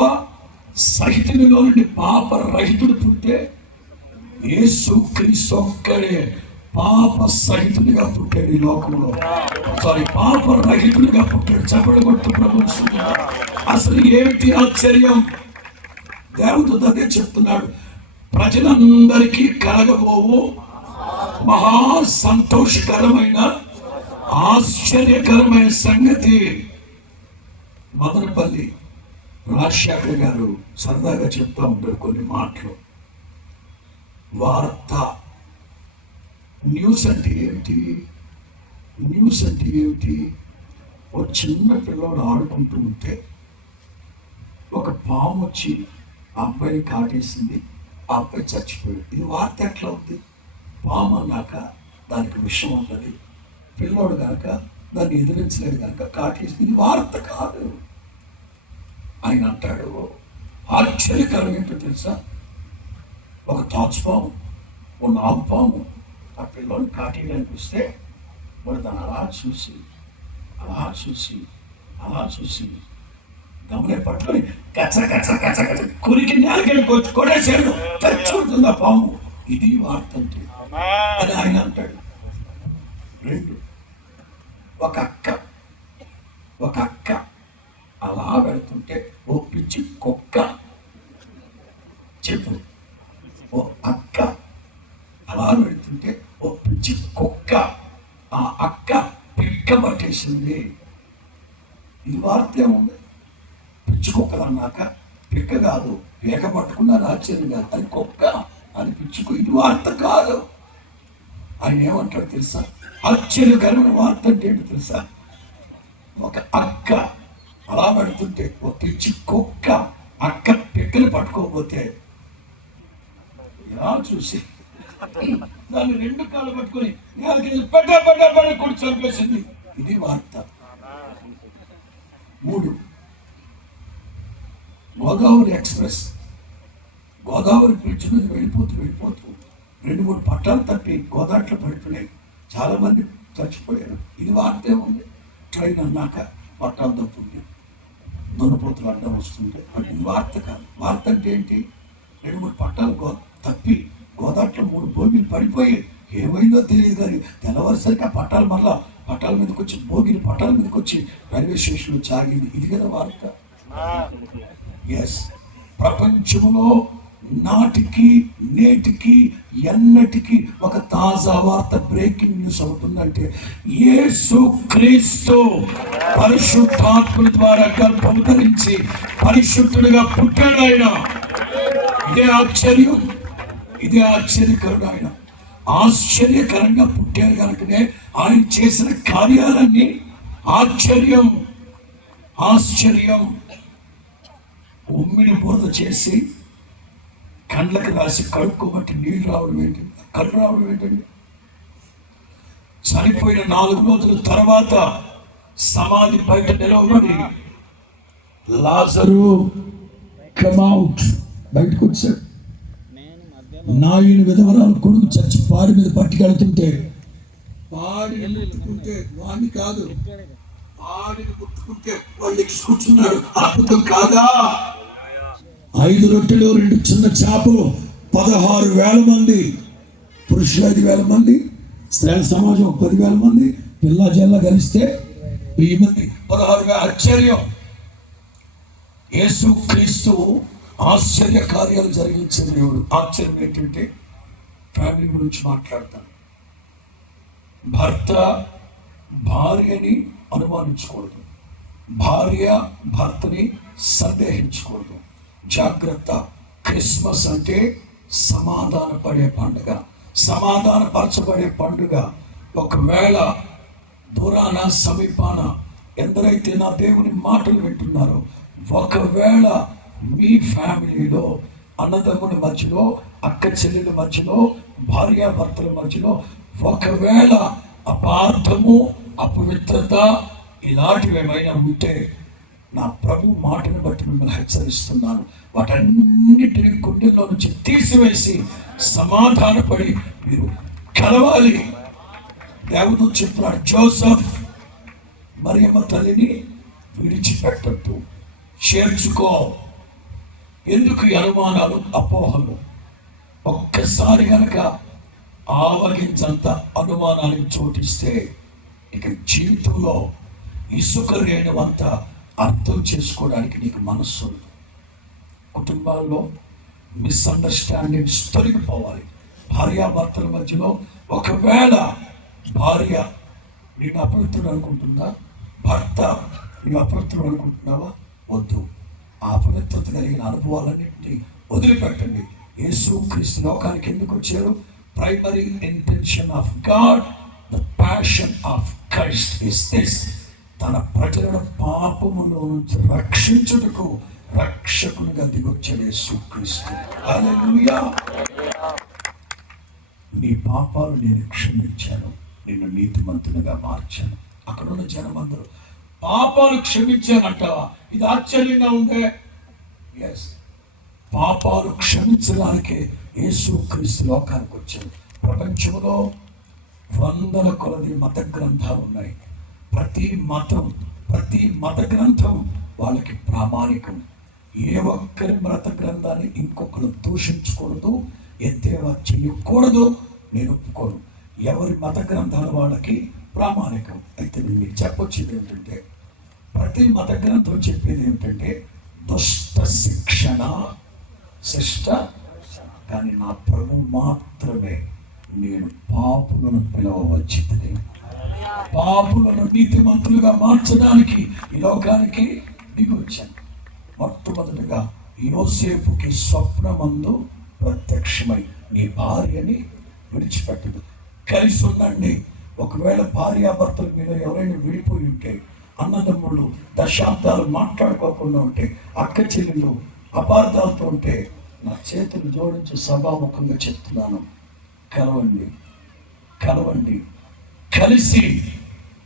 సహితునిలో నుండి పాప రహితుడు పుట్టే యేసు క్రీస్తు ఒక్కడే పాప సహితుడిగా పుట్టాడు ఈ లోకంలో. పాప రహితుడిగా పుట్టాడు. చెప్పలు కొట్టు ప్రభు. అసలు ఏంటి ఆశ్చర్యం? దేవుడు అదే చెప్తున్నాడు. ప్రజలందరికీ కలగబోవు మహా సంతోషకరమైన ఆశ్చర్యకరమైన సంగతి. మదనపల్లి రాజశేఖర్ గారు సరదాగా చెప్తా ఉంటారు కొన్ని మాటలు. వార్త న్యూస్ అంటే ఏమిటి? న్యూస్ అంటే ఏమిటి? ఒక చిన్న పిల్లవాడు ఆడుకుంటూ ఉంటే ఒక పాము వచ్చి ఆ అబ్బాయిని కాటేసింది, ఆ అబ్బాయి చచ్చిపోయాడు. ఇది వార్త ఎట్లా ఉంది? పాము అన్నాక దానికి విషం ఉన్నది, పిల్లోడు కనుక దాన్ని ఎదిరించలేదు కనుక కాటేసింది. ఇది వార్త కాదు. ఆయన అంటాడు, ఆశ్చర్యకరం ఏంటో తెలుసా? ఒక తాచుపాము, ఓ నాగుపాము ఆ పిల్లోని కాటేయడానికి వస్తే వాడు దాన్ని అలా చూసి గమనే పట్టుకొని కచ్చ కురికి నేలకెళ్ళి కొట్టేసాడు, చచ్చుంటుంది ఆ పాము. ఇది వార్త అంటే అని ఆయన అంటాడు. రెండు, ఒక అక్క అలా వెళుతుంటే ఓ పిచ్చి కుక్క, చెప్పు, ఓ అక్క అలా వెళుతుంటే ఓ పిచ్చి కుక్క ఆ అక్క పిక్క పట్టేసింది. ఇది వార్త ఏముంది? పిచ్చి కుక్కలు అన్నాక పిక్క కాదు, పీక పట్టుకున్నారు ఆశ్చర్యం కాదు, అది కుక్క, అది పిచ్చుకు. ఇది వార్త కాదు. ఆయన ఏమంటాడు తెలుసా? ఆశ్చర్యకరమైన వార్త అంటే ఏంటి తెలుసా? ఒక అక్క అలా పెడుతుంటే ఒక పిచ్చి కుక్క అక్క పిక్కలు పట్టుకోకపోతే ఇలా చూసి దాన్ని రెండు కాళ్ళు పట్టుకొని పడ్డ కొట్టి చంపేసింది. ఇది వార్త. మూడు, గోదావరి ఎక్స్ప్రెస్ గోదావరి బ్రిడ్జ్ మీద వెళ్ళిపోతూ 2-3 పట్టాలు తప్పి గోదాట్లో పడిపోయాయి, చాలా మంది చచ్చిపోయారు. ఇది వార్తే ఉంది. ట్రైన్ అన్నాక పట్టాలు తప్పుంటే దొనపోతులు అడ్డం వస్తుంటే ఇది వార్త కాదు. వార్త అంటే ఏంటి? 2-3 పట్టాలు తప్పి గోదాట్లో 3 బోగీలు పడిపోయి ఏమైందో తెలియదు, కానీ తెల్లవారుసరికి ఆ పట్టాల మీదకి వచ్చి పట్టాల మీదకి వచ్చి రైల్వే స్టేషన్లో చాగింది. ఇది కదా వార్త. ఎస్, ప్రపంచంలో నాటికి నేటికి ఎన్నటికి ఒక తాజా వార్త, బ్రేకింగ్ న్యూస్ అవుతుందంటే యేసు క్రీస్తు పరిశుద్ధాత్మ ద్వారా గర్భము ధరించి పరిశుద్ధుడిగా పుట్టాడు ఆయన. ఇదే ఆశ్చర్యం, ఇదే ఆశ్చర్యకరుడు. ఆయన ఆశ్చర్యకరంగా పుట్టారు కనుకనే ఆయన చేసిన కార్యాలన్నీ ఆశ్చర్యం. ఉమ్మిని బురద చేసి కండ్లకు రాసి కడుక్కోబట్టి నీళ్ళు రావడం ఏంటండి? కళ్ళు రావడం ఏంటండి? చనిపోయిన 4 రోజుల తర్వాత సమాధి బయట నిలవబడి లాజరు కమ్ అవుట్, బయటకు వచ్చాడు. నాయుని విధవరాలు కొడుకు చచ్చి పాడి మీద పట్టుకెళ్తుంటే పాడిని ముట్టుకుంటే వాడిని కాదు, పాడిని ముట్టుకుంటే వాడిని కూర్చున్నాడు. అద్భుతం కాదా? 5 రొట్టెలు 2 చిన్న చేపలు, 16,000 మంది పురుషులు, 5,000 మంది స్త్రీల సమాజం, 10,000 మంది పిల్ల జల్ల కలిస్తే 1000 మంది, 16,000. ఆశ్చర్యం. యేసు క్రీస్తు ఆశ్చర్య కార్యాలు జరిగించిన దేవుడు. ఆశ్చర్యం ఏంటంటే, ఫ్యామిలీ గురించి మాట్లాడతాను. భర్త భార్యని అనుమానించకూడదు, భార్య భర్తని సందేహించకూడదు. జాగ్రత్త. క్రిస్మస్ అంటే సమాధానపడే పండుగ, సమాధానపరచబడే పండుగ. ఒకవేళ దూరాన సమీపాన ఎందరైతే నా దేవుని మాటలు వింటున్నారో, ఒకవేళ మీ ఫ్యామిలీలో అన్నదమ్ముల మధ్యలో, అక్క చెల్లెల మధ్యలో, భార్యాభర్తల మధ్యలో ఒకవేళ అపార్థము, అపవిత్రత ఇలాంటివి ఏమైనా ఉంటే నా ప్రభు మాటను బట్టి మిమ్మల్ని హెచ్చరిస్తున్నాను. వాటన్నిటిని గుండెల్లో నుంచి తీసివేసి సమాధానపడి మీరు కలవాలి. దేవుడు చెప్పాడు, జోసెఫ్ మరియమ్మ తల్లిని విడిచిపెట్టద్దు, చేర్చుకో. ఎందుకు అనుమానాలు, అపోహలు? ఒక్కసారి కనుక ఆవగించంత అనుమానానికి చోటిస్తే ఇక జీవితంలో ఇసుక రేణువంత అర్థం చేసుకోవడానికి నీకు మనస్సు ఉండదు. కుటుంబాల్లో మిస్అండర్స్టాండింగ్స్ తొలగిపోవాలి. భార్యాభర్తల మధ్యలో ఒకవేళ భార్య నేను అపవిత్రుడు అనుకుంటుందా, భర్త నేను అపవిత్రుడు అనుకుంటున్నావా? వద్దు. ఆ అపవిత్రత కలిగిన అనుభవాలన్నింటినీ వదిలిపెట్టండి. యేసుక్రీస్తు లోకానికి ఎందుకు వచ్చారు? Primary intention of God, the passion of Christ is this: తన ప్రజలను పాపములో నుంచి రక్షించుటకు రక్షకునిగా దిగొచ్చాడు యేసుక్రీస్తు. హల్లెలూయా. నీ పాపాలు నేను క్షమించాను, నిన్ను నీతిమంతునిగా మార్చాను. అక్కడ ఉన్న జనమందరూ పాపాలు క్షమించానంటావా? ఇది ఆశ్చర్యంగా ఉందే. ఎస్, పాపాలు క్షమించడానికే యేసుక్రీస్తు లోకానికి వచ్చాడు. ప్రపంచంలో వందల కొలది మత గ్రంథాలు ఉన్నాయి. ప్రతి మత గ్రంథం వాళ్ళకి ప్రామాణికం. ఏ ఒక్కరి మత గ్రంథాన్ని ఇంకొకరు దూషించకూడదు, ఎద్దేవా చేయకూడదు. నేను ఒప్పుకోను. ఎవరి మత గ్రంథాలు వాళ్ళకి ప్రామాణికం. అయితే మీకు చెప్పొచ్చేది ఏంటంటే, ప్రతి మత గ్రంథం చెప్పేది ఏమిటంటే దుష్ట శిక్షణ శిష్ట. కానీ నా ప్రభు మాత్రమే నేను పాపులను పిలవవచ్చింది, పాపులను నీతిమంతులుగా మార్చడానికి ఈ లోకానికి దిగి వచ్చాను. మొట్టమొదటిగా యోసేపుకి స్వప్నమందు ప్రత్యక్షమై నీ భార్యని విడిచిపెట్టదు, కలిసి ఉండండి. ఒకవేళ భార్యాభర్తలు మీద ఎవరైనా విడిపోయి ఉంటే, అన్నదమ్ముళ్ళు దశాబ్దాలు మాట్లాడుకోకుండా ఉంటే, అక్క చెల్లెళ్ళు అపార్థాలతో ఉంటే, నా చేతులు జోడించి సభాముఖంగా చెప్తున్నాను, కలవండి, కలిసి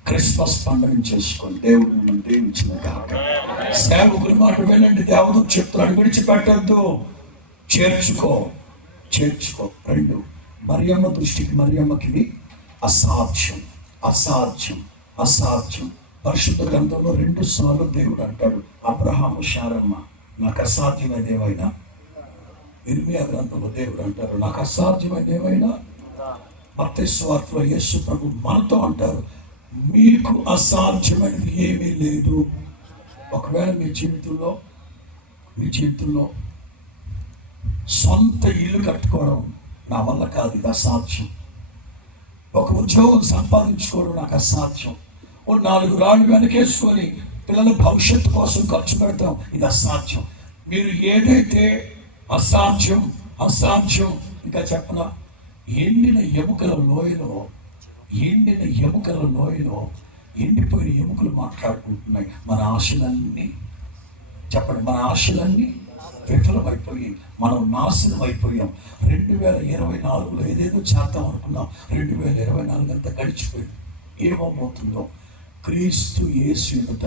క్రిస్మస్ పండుగ చేసుకోండి. దేవుడు మిమ్మల్ని దీవించిన కాక. సేవకుల మాట వినండి. దేవుడు చెప్తున్నాడు, విడిచిపెట్టద్దు, చేర్చుకో. రెండు, మరియమ్మ దృష్టికి మరియమ్మకి అసాధ్యం. పరిశుద్ధ గ్రంథంలో 2 సార్లు దేవుడు అంటాడు, అబ్రహాము శారమ్మ నాకు అసాధ్యమైన ఏవైనా. ఇర్మియా గ్రంథంలో దేవుడు అంటారు, నాకు అసాధ్యమైన ఏవైనా. మత్తయి సువార్తలో యేసు ప్రభు మనతో అంటారు, మీకు అసాధ్యమైనది ఏమీ లేదు. ఒకవేళ మీ జీవితంలో సొంత ఇల్లు కట్టుకోవడం నా వల్ల కాదు, ఇది అసాధ్యం. ఒక ఉద్యోగం సంపాదించుకోవడం నాకు అసాధ్యం. 4 రాళ్ళు వెనకేసుకొని పిల్లల భవిష్యత్తు కోసం ఖర్చు పెడతాం, ఇది అసాధ్యం. మీరు ఏదైతే అసాధ్యం ఇంకా చెప్పనా, ఎండిన ఎముకల లోయలో ఎండిపోయిన ఎముకలు మాట్లాడుకుంటున్నాయి. మన ఆశలన్నీ విఫలమైపోయి మనం నాశనం అయిపోయాం. 2024లో ఏదేదో చేద్దాం అనుకున్నాం, 2024 అంతా గడిచిపోయింది. ఏమవుతుందో క్రీస్తు యేసు ఎదుట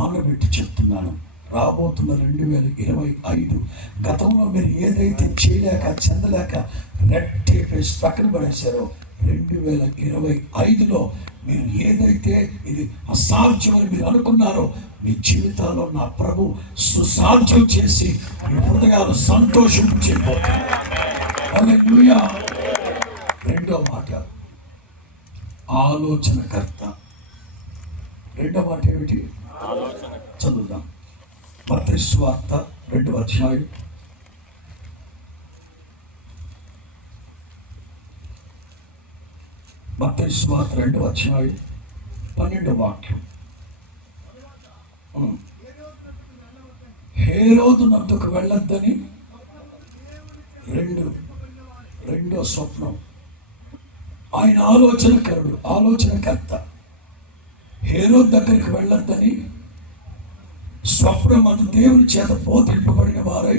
ఆనబెట్టి చెప్తున్నాను, రాబోతున్న 2025 గతంలో మీరు ఏదైతే చేయలేక చెందలేక రెట్టేపేసి పక్కన పడేశారో, 2025లో మీరు ఏదైతే ఇది అసాధ్యమని మీరు అనుకున్నారో, మీ జీవితాల్లో నా ప్రభు సుసాధ్యం చేసి మీ హృదయాలు సంతోషించిపోతారు. హల్లెలూయా. రెండో మాట ఆలోచనకర్త. రెండో మాట ఏమిటి? చదువుదాం. మత్తయి సువార్త 2వ అధ్యాయం 12వ వాక్యం. హేరోదు నద్దకు వెళ్ళొద్దని రెండో స్వప్నం. ఆయన ఆలోచనకర్త. హేరోదు దగ్గరికి వెళ్ళొద్దని స్వప్నమందు దేవుని చేత బోధింపబడిన వారై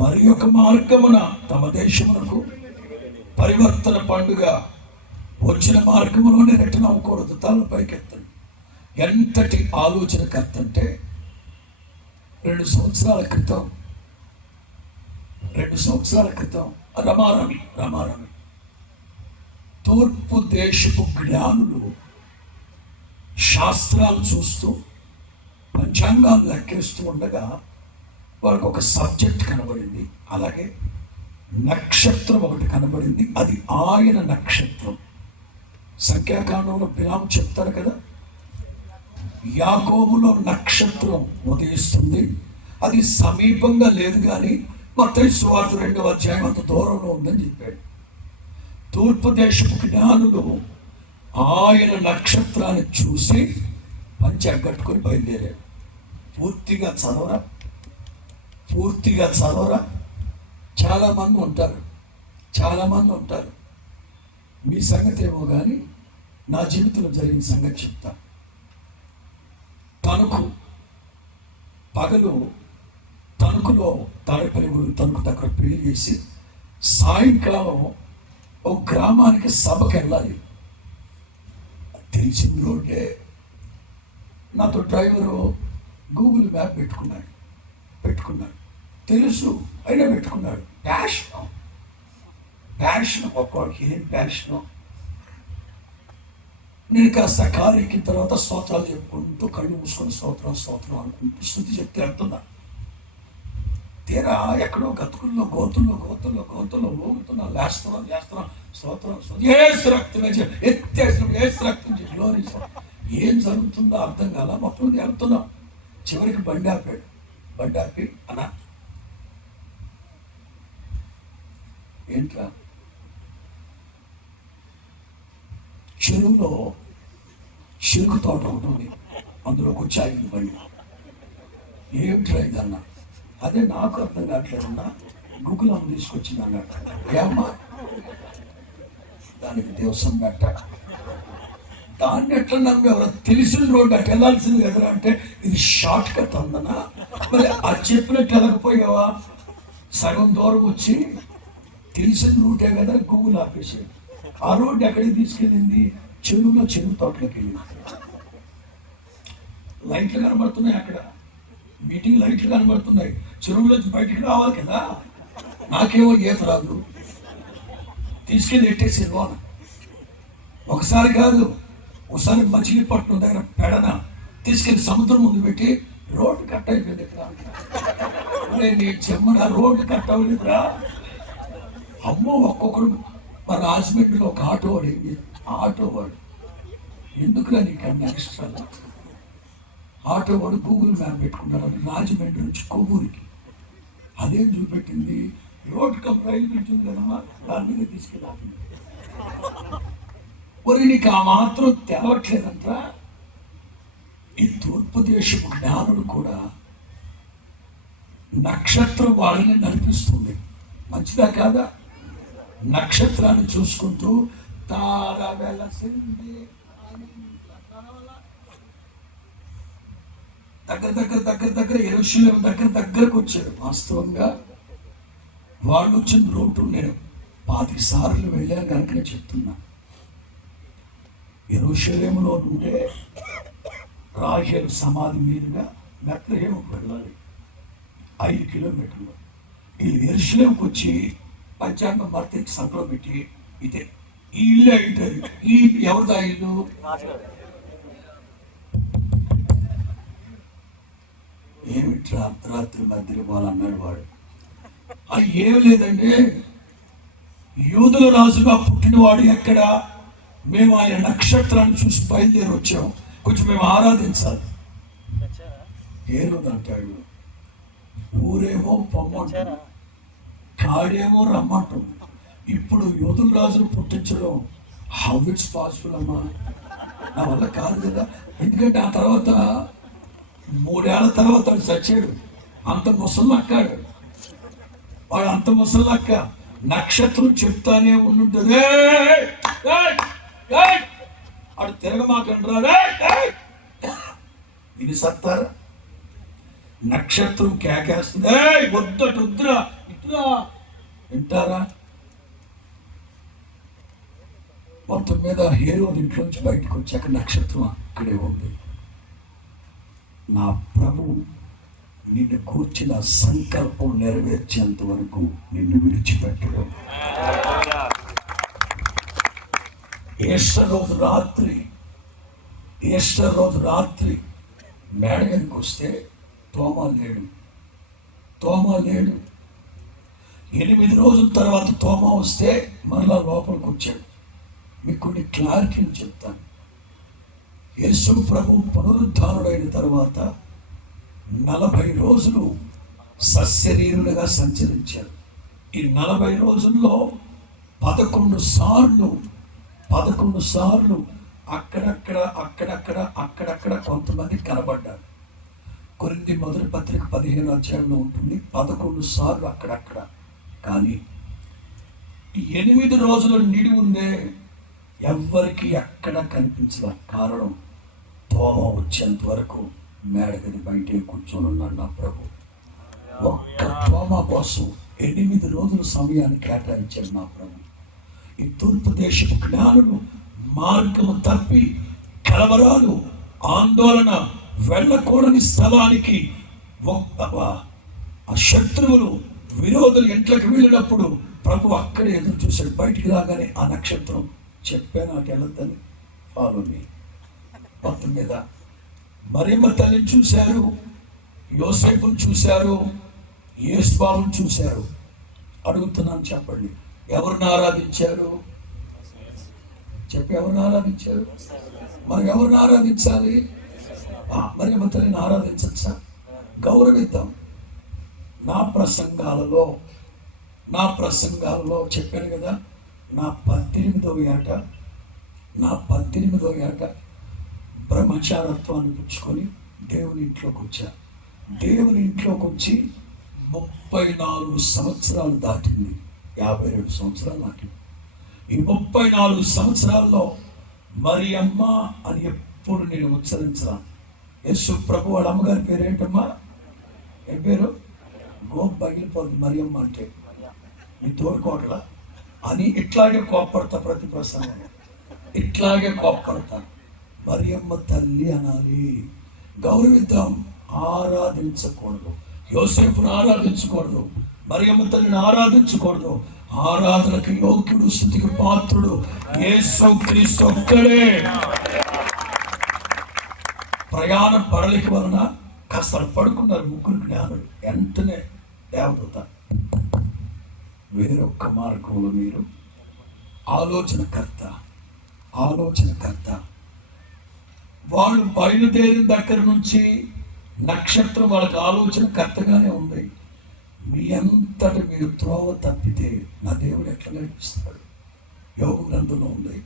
మరి ఒక మార్గమున తమ దేశమునకు పరివర్తన పండుగ వచ్చిన మార్గంలోనే రిటర్న్ అవ్వకూడదు. తల పైకెత్తండి. ఎంతటి ఆలోచనకర్త అంటే 2 సంవత్సరాల క్రితం రమారమి తూర్పు దేశపు జ్ఞానులు శాస్త్రాలు చూస్తూ పంచాంగాలు లెక్కేస్తూ ఉండగా వాళ్ళకు ఒక సబ్జెక్ట్ కనబడింది. అలాగే నక్షత్రం ఒకటి కనబడింది, అది ఆయన నక్షత్రం. సంఖ్యాకాండంలో బిలాము చెప్తాడు కదా, యాకోబులో నక్షత్రం ఉదయిస్తుంది, అది సమీపంగా లేదు కానీ మత్తయి సువార్త 2వ అధ్యాయం అంత దూరంలో ఉందని చెప్పాడు. తూర్పు దేశపు జ్ఞానులు ఆయన నక్షత్రాన్ని చూసి పంచె కట్టుకొని బయలుదేరారు. పూర్తిగా చదవరా. చాలామంది ఉంటారు. మీ సంగతి ఏమో కానీ నా జీవితంలో జరిగిన సంగతి చెప్తా. తణుకులో తాడేపల్లి తణుకు దగ్గర పెళ్లి చేసి సాయంకాలం ఒక గ్రామానికి సభకి వెళ్ళాలి. తెలిసిన రోడ్డే. నాతో డ్రైవరు గూగుల్ మ్యాప్ పెట్టుకున్నాడు. తెలుసు అయినా పెట్టుకున్నాడు. ప్యాషన్ ఒక్కొక్కడికి ఏం ప్యాషను. నేను కాస్త కారు ఎక్కిన తర్వాత స్తోత్రాలు చెప్పుకుంటూ కళ్ళు మూసుకొని స్తోత్రం అనుకుంటూ స్తుతి చెప్తే వెళ్తున్నా. తీరా ఎక్కడో గతుకుల్లో గోతుల్లో ఊగుతున్నా, లేస్తున్నా స్తోత్రం రక్తం గ్లోరీ. ఏం జరుగుతుందో అర్థం కాల. మొత్తం వెళ్తున్నాం. చివరికి బండి ఆపి అన్నా ఏంట్రా, చెరువులో చెరుకు తోట ఉంటుంది, అందులోకి వచ్చి ఆగింది బండి. ఏమిట్రా ఇదన్నా? అదే నాకు అర్థం కావట్లేదన్నా, గూగుల్ అమ్మ తీసుకొచ్చింది అన్నట్టు. ఏమ్మా? దానికి దేవసం పెట్ట. దాన్ని ఎట్లా నమ్మేవారు? తెలిసిన రోడ్డు అటు వెళ్ళాల్సింది కదా అంటే ఇది షార్ట్ కట్ అందనా? మరి అది చెప్పినట్టు వెళ్ళకపోయావా? సగం దూరం వచ్చి తెలిసిన రూటే కదా గూగుల్ ఆపేసాడు. ఆ రోడ్డు ఎక్కడికి తీసుకెళ్ళింది? చెరువు తోటలోకి వెళ్ళింది. లైట్లు కనబడుతున్నాయి, అక్కడ మీటింగ్ లైట్లు కనబడుతున్నాయి. చెరువులోంచి బయటికి రావాలి కదా. నాకేమో ఈత రాదు, తీసుకెళ్ళి ఎట్టేసి లోన. ఒకసారి కాదు, ఒకసారి మచిలీపట్నం దగ్గర పెడన తీసుకెళ్ళి సముద్రం ముందు పెట్టి రోడ్డు కట్ అయిపోయింది. ఇక్కడ నీ చెమ్మన రోడ్డు కట్ అవ్వలేదురా. అమ్మో, ఒక్కొక్కడు. మా రాజమండ్రిలో ఒక ఆటో వాడు ఎందుకురా నీకు అన్ని ఎక్స్ట్రా? ఆటో వాడు గూగుల్ మ్యాప్ పెట్టుకున్నాడు. రాజమండ్రి నుంచి కొవ్వూరికి అదేం చూపెట్టింది? రోడ్ కప్ రైలు పెట్టింది కదమ్మా, దాని మీద తీసుకెళ్ళాలి. మరి నీకు ఆ మాత్రం తెలవట్లేదంటా. ఈ తూర్పు దేశపు జ్ఞానుడు కూడా నక్షత్రం వాళ్ళని నడిపిస్తుంది. మంచిదా కాదా? నక్షత్రాన్ని చూసుకుంటూ తార వెలసింది దగ్గర యెరూషలేము దగ్గరకు వచ్చాడు. వాస్తవంగా వాళ్ళు వచ్చిన రోడ్డు నేను 25 సార్లు వెళ్ళాను కనుక నేను చెప్తున్నా. యెరూషలేములో నుండే రాహేలు సమాధి మీదుగా బెత్లెహేముకు వెళ్ళాలి, 5 కిలోమీటర్లు. ఈ యెరూషలేముకు వచ్చి పంచాంగం భర్తకి సంకలో పెట్టి ఇదే ఈ ఇల్లు అవుతుంది. ఈ ఎవరిదా ఇల్లు? ఏమిట్రా అర్ధరాత్రి మధ్యలో వాళ్ళన్నాడు వాడు. అది ఏం లేదండి, యూదుల రాజుగా పుట్టినవాడు ఎక్కడ? మేము ఆయన నక్షత్రాన్ని చూసి బయలుదేరి వచ్చాం, కొంచెం మేము ఆరాధించాలి. ఏ రోజు అంటాడు, ఊరేమో పొమ్మంటాడు, కాడేమో రమ్మంటుంది. ఇప్పుడు యూదుల రాజును పుట్టించడం హౌ ఇట్స్ పాసిబుల్ అమ్మా? నా వల్ల కాదు కదా. ఎందుకంటే ఆ తర్వాత 3 ఏళ్ల తర్వాత వాడు చచ్చాడు. అంత ముసలక్కాడు వాడు, అంత ముసలక్క. నక్షత్రం చెప్తానే ఉండుంటుంది, వాడు తిరగమాకండ్రా. ఇది సత్తారా? నక్షత్రం కేకేస్తుంది, వద్దురా ఇట్లా వింటారా? మొత్తం మీద హేరోదు ఇంట్లో నుంచి బయటకు వచ్చాక నక్షత్రం అక్కడే ఉంది. నా ప్రభు నిన్ను కూర్చిన సంకల్పం నెరవేర్చేంత వరకు నిన్ను విడిచిపెట్టడం. ఈస్టర్ రోజు రాత్రి మేడ మీదకి వస్తే తోమా లేడు. 8 రోజుల తర్వాత తోమా వస్తే మరలా లోపలికి వచ్చాడు. మీకు కొన్ని క్లారిటీని చెప్తాను. యేసు ప్రభు పునరుద్ధానుడైన తర్వాత 40 రోజులు సశరీరులుగా సంచరించారు. ఈ 40 రోజుల్లో 11 సార్లు అక్కడక్కడ కొంతమంది కనబడ్డారు. కొరింథీ మొదటి పత్రిక 15వ అధ్యాయంలో ఉంటుంది 11 సార్లు అక్కడక్కడ. కానీ 8 రోజుల నిడి ఉందే ఎవ్వరికి ఎక్కడ కనిపించలే. కారణం, తోమా వచ్చేంత వరకు మేడగది బయటే కూర్చొని ఉన్నాడు నా ప్రభు. ఒక్క తోమా కోసం 8 రోజుల సమయాన్ని కేటాయించాడు నా ప్రభు. ఈ తూర్పు దేశపు జ్ఞానులు మార్గము తప్పి కలవరాలు, ఆందోళన, వెళ్ళకూడని స్థలానికి ఆ శత్రువులు, విరోధులు ఇంట్లోకి వెళ్ళినప్పుడు ప్రభు అక్కడే ఎదురు చూశాడు. బయటికి రాగానే ఆ నక్షత్రం చెప్పే నాకు వెళ్ళొద్దని, ఫాలో మీ. మొత్తం మీద మరియమ్మ తల్లిని చూశారు, యోసేపుని చూశారు, యేసుబాబుని చూశారు. అడుగుతున్నాను, చెప్పండి, ఎవరిని ఆరాధించారు? చెప్పి ఎవరిని ఆరాధించారు? మనం ఎవరిని ఆరాధించాలి? మరియమ్మ తల్లిని ఆరాధించచ్చా? గౌరవిద్దాం. నా ప్రసంగాలలో చెప్పాను కదా, నా 18వ ఏట బ్రహ్మచారత్వాన్ని పుచ్చుకొని దేవుని ఇంట్లోకి వచ్చా. దేవుని ఇంట్లోకి వచ్చి 34 సంవత్సరాలు దాటింది. 52 సంవత్సరాలు నాకు. ఈ 34 సంవత్సరాల్లో మరియమ్మ అని ఎప్పుడు నేను ఉచ్చరించరా. యేసు ప్రభు వాళ్ళ అమ్మగారి పేరు ఏంటమ్మా? ఏం పేరు? గోప్ పగిలిపోద్ది మరియమ్మ అంటే. మీ తోడుకోట్ల అని ఇట్లాగే కోప్పడతా. ప్రతి ప్రసంగం ఇట్లాగే కోప్పడతా. మరియమ్మ తల్లి అనాలి. గౌరవిద్దాం. ఆరాధించకూడదు. యోసేపును ఆరాధించకూడదు, మరియమ్మ తల్లిని ఆరాధించకూడదు. ఆరాధనకు యోగ్యుడు, స్తుతికి పాత్రుడు యేసుక్రీస్తు ఒక్కడే. ప్రయాణ పడలిక వలన కాస్త పడుకున్నారు 3 జ్ఞానులు. వెంటనే దేవదూత, వేరొక్క మార్గంలో మీరు ఆలోచనకర్త. వాళ్ళు బయలుదేరిన దగ్గర నుంచి నక్షత్రం వాళ్ళకి ఆలోచనకర్తగానే ఉంది. మీ అంతటి మీరు త్రోవ తప్పితే నా దేవుడు ఎట్లా నడిపిస్తాడు? యోగ గ్రంథంలో ఉంది.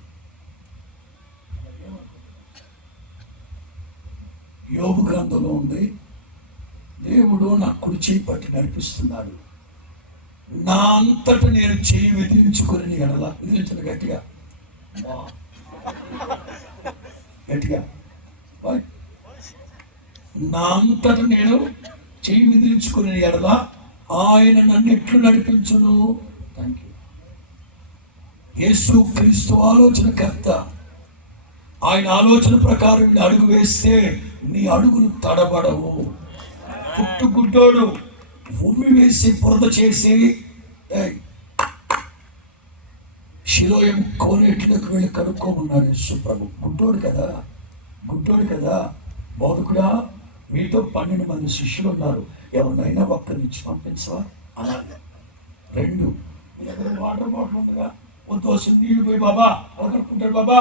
యోబు గ్రంథంలో ఉంది, దేవుడు నా కుడి చేయి పట్టి నడిపిస్తున్నాడు. నా అంతట నేను చేయి విదిలించుకొని ఎడలా. విదిలించిన గట్టిగా నా అంతట నేను చేయి విదిలించుకుని ఎడలా ఆయన నన్ను ఎట్లు నడిపించును. Thank you. యేసుక్రీస్తు ఆలోచనకర్త. ఆయన ఆలోచన ప్రకారం అడుగు వేస్తే నీ అడుగులు తడబడవు. పుట్టుగుడ్డోడు ఉమ్మి వేసి బురద చేసి శిలోయం కోనేట్లోకి వెళ్ళి కనుక్కోమన్నాడు యేసు ప్రభు. గుడ్డోడు కదా. బోధకుడా, మీతో 12 మంది శిష్యులు ఉన్నారు, ఎవరినైనా ఒక్కరినిచ్చి పంపించవా అనాలి. 2 వాటర్ బాటిల్ ఉండగా దోశ నీళ్ళు పోయి బాబా అనుకుంటాడు బాబా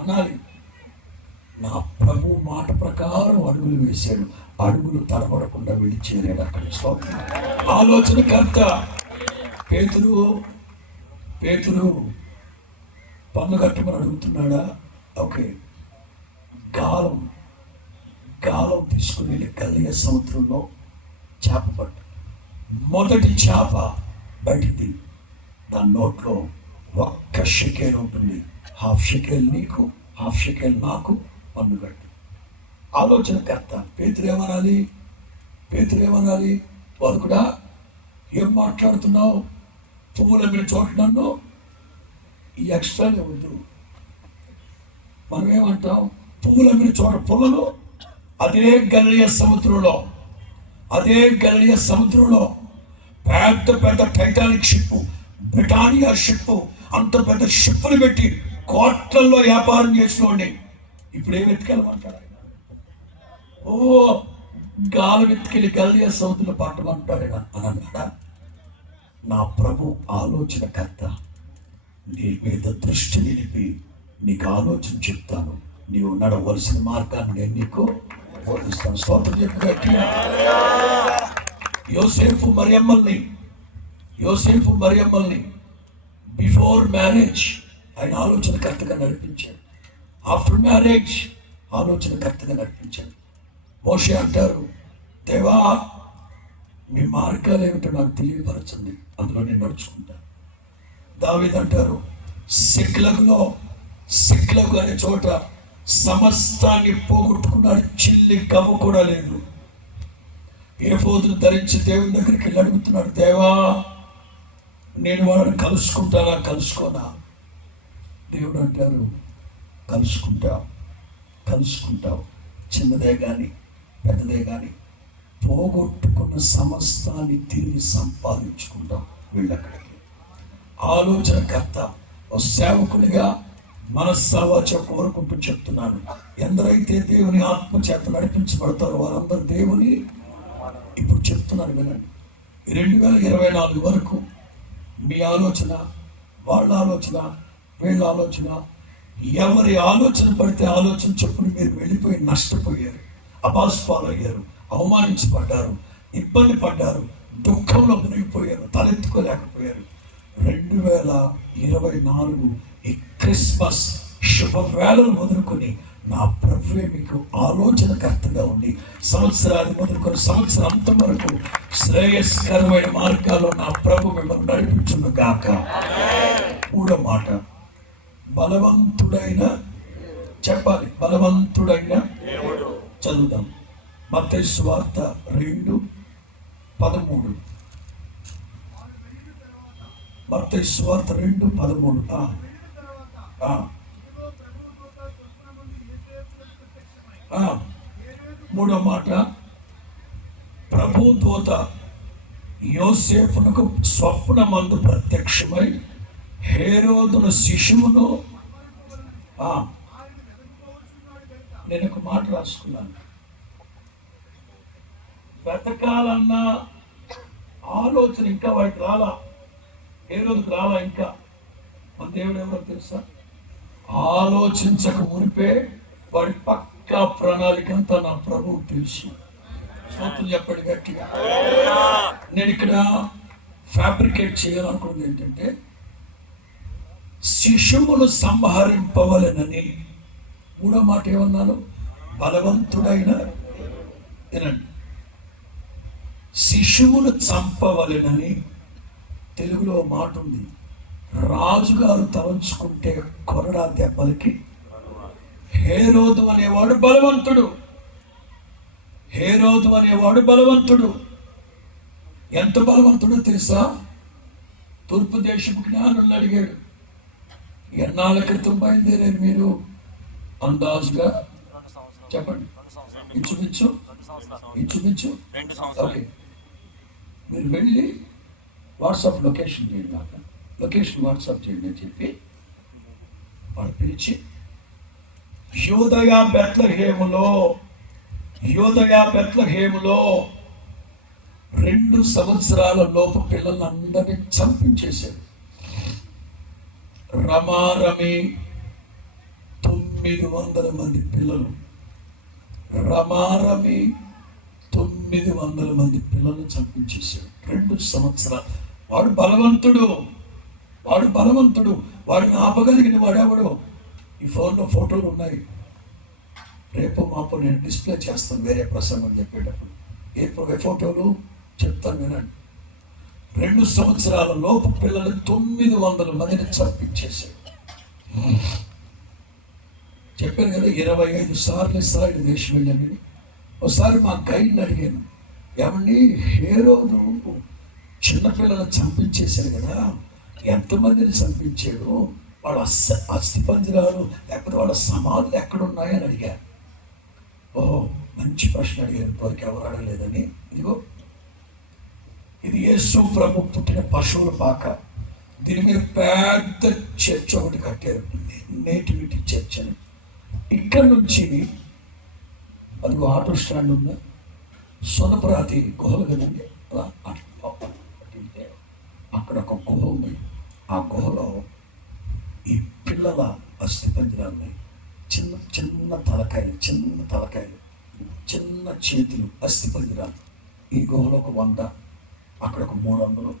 అనాలి. నా ప్రభు మాట ప్రకారం అడుగులు వేశాడు. అడుగులు తడబడకుండా వెళ్ళి చేరాడు అక్కడ. ఆలోచనకర్త. పేతురు పన్ను కట్టమని అడుగుతున్నాడా? ఓకే. గాలం తీసుకుని వెళ్ళి గల్లియ సముద్రంలో చేప పట్టు. మొదటి చేప బయటికి, దాని నోట్లో 1 షెకెల్ ఉంటుంది. 1/2 షెకెల్ నీకు, 1/2 షెకెల్ నాకు పన్ను కట్టు. ఆలోచనకర్త. పేతురు ఏమనాలి? బతుకుడా, ఏం మాట్లాడుతున్నావు? పువ్వుల మీద చోట నన్ను ఈ ఎక్స్ట్రానే వద్దు. మనం ఏమంటాం? పువ్వుల మీద చోట పుల్లలు. అదే గలిలయ సముద్రంలో పెద్ద టైటానిక్ షిప్, బ్రిటానియా షిప్, అంత పెద్ద షిప్పులు పెట్టి కోట్లల్లో వ్యాపారం చేసుకోండి. ఇప్పుడు ఏం వెతికెళ్ళమంటాడు? గాలి వెతికెళ్ళి గలిలయ సముద్రంలో పట్టమంటాడు అని అన్నాడా? నా ప్రభు ఆలోచనకర్త. నీ మీద దృష్టి నిలిపి నీకు ఆలోచన చెప్తాను. నీవు నడవలసిన మార్గాన్ని నేను నీకు బోధిస్తాను. స్తోత్రం చెప్పు గట్టిగా. యోసేపు మరియమ్మల్ని బిఫోర్ మ్యారేజ్ ఆయన ఆలోచనకర్తగా నడిపించాడు. ఆఫ్టర్ మ్యారేజ్ ఆలోచనకర్తగా నడిపించాడు. మోషే అంటారు, దేవా మీ మార్గాలు ఏమిటో నాకు తెలియపరచండి, అందులో నేను నడుచుకుంటాను. దావీదు అంటారు, సిక్లగు అనే చోట సమస్తాన్ని పోగొట్టుకున్నాడు, చిల్లి కవ్వ కూడా లేదు. ఏఫోదును ధరించి దేవుని దగ్గరికి వెళ్ళి అడుగుతున్నాడు, దేవా నేను వాళ్ళని కలుసుకోనా? దేవుడు అంటారు, కలుసుకుంటావు. చిన్నదే కానీ పెద్దదే కానీ పోగొట్టుకున్న సమస్తాన్ని తిరిగి సంపాదించుకుంటాం. వీళ్ళక్కడికి ఆలోచనకర్త, ఓ సేవకునిగా మనస్సావాచ కోరుకుంటూ చెప్తున్నాను. ఎందరైతే దేవుని ఆత్మ చేత నడిపించబడతారో వారందరూ దేవుని, ఇప్పుడు చెప్తున్నాను వినండి, 2024 వరకు మీ ఆలోచన, వాళ్ళ ఆలోచన, వీళ్ళ ఆలోచన, ఎవరి ఆలోచన పడితే ఆలోచన చొప్పున మీరు వెళ్ళిపోయి నష్టపోయారు, అపాస్పాలయ్యారు, అవమానించబడ్డారు, ఇబ్బంది పడ్డారు, దుఃఖంలో మునిగిపోయారు, తలెత్తుకోలేకపోయారు. 2024 ఈ క్రిస్మస్ శుభవేళలు మొదలుకొని నా ప్రభువే మీకు ఆలోచనకర్తగా ఉండి సంవత్సరాలు మొదలుకొని సంవత్సరం అంతం వరకు శ్రేయస్కరమైన మార్గాల్లో నా ప్రభు మిమ్మల్ని నడిపించును గాక. మూడో మాట, బలవంతుడైన, చెప్పాలి, బలవంతుడైన. చదువుదాం. మత్తయి సువార్త 2:13. మత్తయి సువార్త 2:13. మూడో మాట, ప్రభు దూత యోసేపునకు స్వప్నమందు ప్రత్యక్షమై హేరోదును శిశువును, నేను ఒక మాట రాసుకున్నాను, బ్రతకాలన్న ఆలోచన ఇంకా వాడికి రాలా, హేరోదుకు రాలా. ఇంకా మన దేవుడు ఎవరో తెలుసా? ఆలోచించక మునిపే వాడి పక్కా ప్రణాళిక అంతా నా ప్రభువు తెలుసు. స్తోత్రం చెప్పండి గట్టిగా. నేను ఇక్కడ ఫ్యాబ్రికేట్ చేయాలనుకున్నది ఏంటంటే, శిశువును సంహరింపవలెనని. మూడో మాట ఏమన్నాను? బలవంతుడైన, వినండి, శిశువును చంపవలెనని. తెలుగులో మాట ఉంది, రాజుగారు తలంచుకుంటే కొరడా దెబ్బలకి హేరోదు అనేవాడు బలవంతుడు. ఎంత బలవంతుడో తెలుసా? తూర్పు దేశపు జ్ఞానులు అడిగాడు, ఎన్నాళ్ళ క్రితం బయలుదేరారు మీరు? అందాజుగా చెప్పండి. ఇంచుమించు ఓకే. మీరు వెళ్ళి వాట్సాప్ లొకేషన్ చేయండి, నాకు లొకేషన్ వాట్సాప్ చేయండి అని చెప్పి వాడు పిలిచి, యోదయ బెత్లెహేములో 2 సంవత్సరాల లోపు పిల్లలందరినీ చంపించేశాడు. రమారమి 900 మంది పిల్లలు, 900 మంది పిల్లల్ని చంపించేశాడు 2 సంవత్సరాలు. వాడు బలవంతుడు. వాడిని ఆపగలిగిన వాడెవడు? ఈ ఫోన్లో ఫోటోలు ఉన్నాయి, రేపు మాపు నేను డిస్ప్లే చేస్తాను వేరే ప్రసంగం చెప్పేటప్పుడు. ఏ ఫోటోలు చెప్తాను వినండి. 2 సంవత్సరాల లోపు పిల్లలు 900 మందిని చంపించేశాడు. చెప్పాను కదా, 25 సార్లు ఇస్రాయేల్ దేశం వెళ్ళాను. ఒకసారి మా గైడ్ని అడిగాను, ఏమండి హేరోదు చిన్నపిల్లలు చంపించేశాడు కదా, ఎంతమందిని చంపించాడు? వాళ్ళ అస్థిపంజరాలు లేకపోతే వాళ్ళ సమాధులు ఎక్కడున్నాయని అడిగారు. ఓహో, మంచి ప్రశ్న అడిగారు, ఇంతవరకు ఎవరు అడగలేదని. ఇదిగో, ఇది యేసు ప్రభు పుట్టిన పశువుల పాక. దీని మీద పెద్ద చర్చ్ ఒకటి కట్టారు, నేటివిటీ చర్చ్ అని. ఇక్కడి నుంచి అదిగో ఆటో స్టాండ్ ఉందా, సొనపురాతి గుహలు కదండి, అలా అక్కడ ఒక గుహ ఉంది. ఆ గుహలో ఈ పిల్లల అస్థిపంజరాలు ఉన్నాయి. చిన్న చిన్న తలకాయలు, చిన్న చేతులు, అస్థిపంజరాలు. ఈ గుహలో ఒక 100, అక్కడ ఒక 300,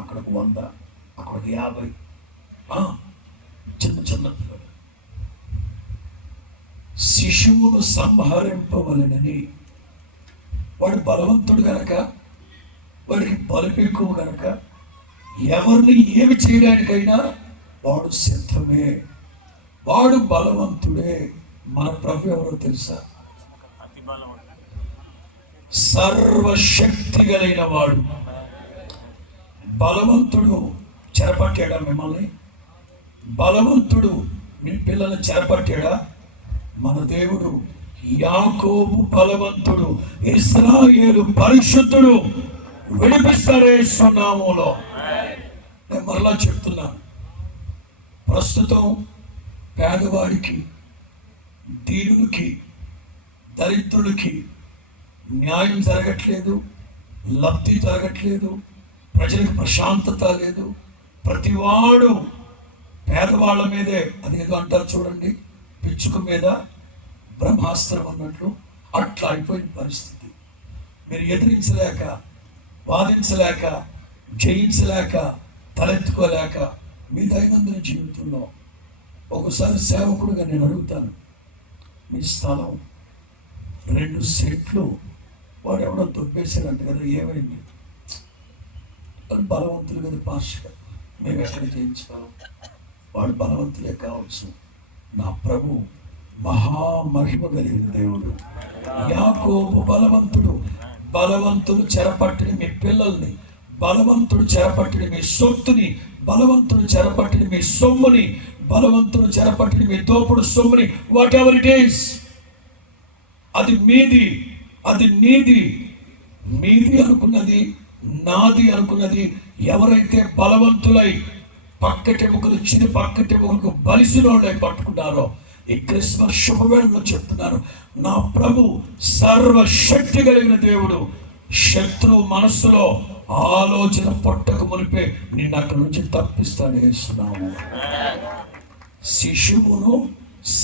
అక్కడ ఒక 100, అక్కడ ఒక 50. చిన్న పిల్లలు. శిశువును సంహరింపవలెనని, వాడు బలవంతుడు గనక, వాడికి బలుపు ఎక్కువ గనక, ఎవరిని ఏమి చేయడానికైనా వాడు సిద్ధమే, వాడు బలవంతుడే. మన ప్రభు ఎవరో తెలుసా? సర్వశక్తి కలిగిన వాడు. బలవంతుడు చెరపట్టాడా మిమ్మల్ని? బలవంతుడు మీ పిల్లల్ని చెరపట్టాడా? మన దేవుడు యాకోబు బలవంతుడు, ఇశ్రాయేలు పరిశుద్ధుడు. విడిపిస్తారే సున్నాములో. నేను మరలా చెప్తున్నాను, ప్రస్తుతం పేదవాడికి, దీనునికి, దరిద్రుడికి న్యాయం జరగట్లేదు, లబ్ధి జరగట్లేదు, ప్రజలకు ప్రశాంతత లేదు. ప్రతివాడు పేదవాళ్ళ మీదే, అదేదో అంటారు చూడండి, పిచ్చుక మీద బ్రహ్మాస్త్రం అన్నట్లు అట్లా అయిపోయిన పరిస్థితి. మీరు ఎదిరించలేక, వాదించలేక, జయించలేక, తలెత్తుకోలేక మీ దైనందిన జీవితంలో ఒకసారి సేవకుడుగా నేను అడుగుతాను, మీ స్థలం 2 సెంట్లు వాడు ఎవడో దొబ్బేసాడంట కదా, ఏమైంది? బలవంతులు కదా పాస్టర్, మేము ఎక్కడ జయించగలం? వాడు బలవంతులే కావచ్చు. నా ప్రభు మహామహిమ కలిగిన దేవుడు. యాకోబు బలవంతుడు. బలవంతుడు చెరపట్టిన మీ పిల్లల్ని, బలవంతుడు చెరపట్టిన మీ సొత్తుని, బలవంతుడు చెరపట్టిన మీ సొమ్ముని, బలవంతుడు చెరపట్టిన మీ దోపుడు సొమ్ముని, వాట్ ఎవర్ ఇట్ ఈస్, అది మీది, అది నీది. మీది అనుకున్నది, నాది అనుకున్నది ఎవరైతే బలవంతులై పక్కటెముకలు, చిన్న పక్కటెముకలకు బలిసినోళ్ళై పట్టుకున్నారో, ఈ క్రిస్మస్ శుభవేళలో చెప్తున్నారు, నా ప్రభు సర్వశక్తి కలిగిన దేవుడు. శత్రువు మనస్సులో ఆలోచన పొట్టకు మునిపే నిన్ను అక్కడి నుంచి తప్పిస్తాడు. వేస్తున్నాము. శిశువును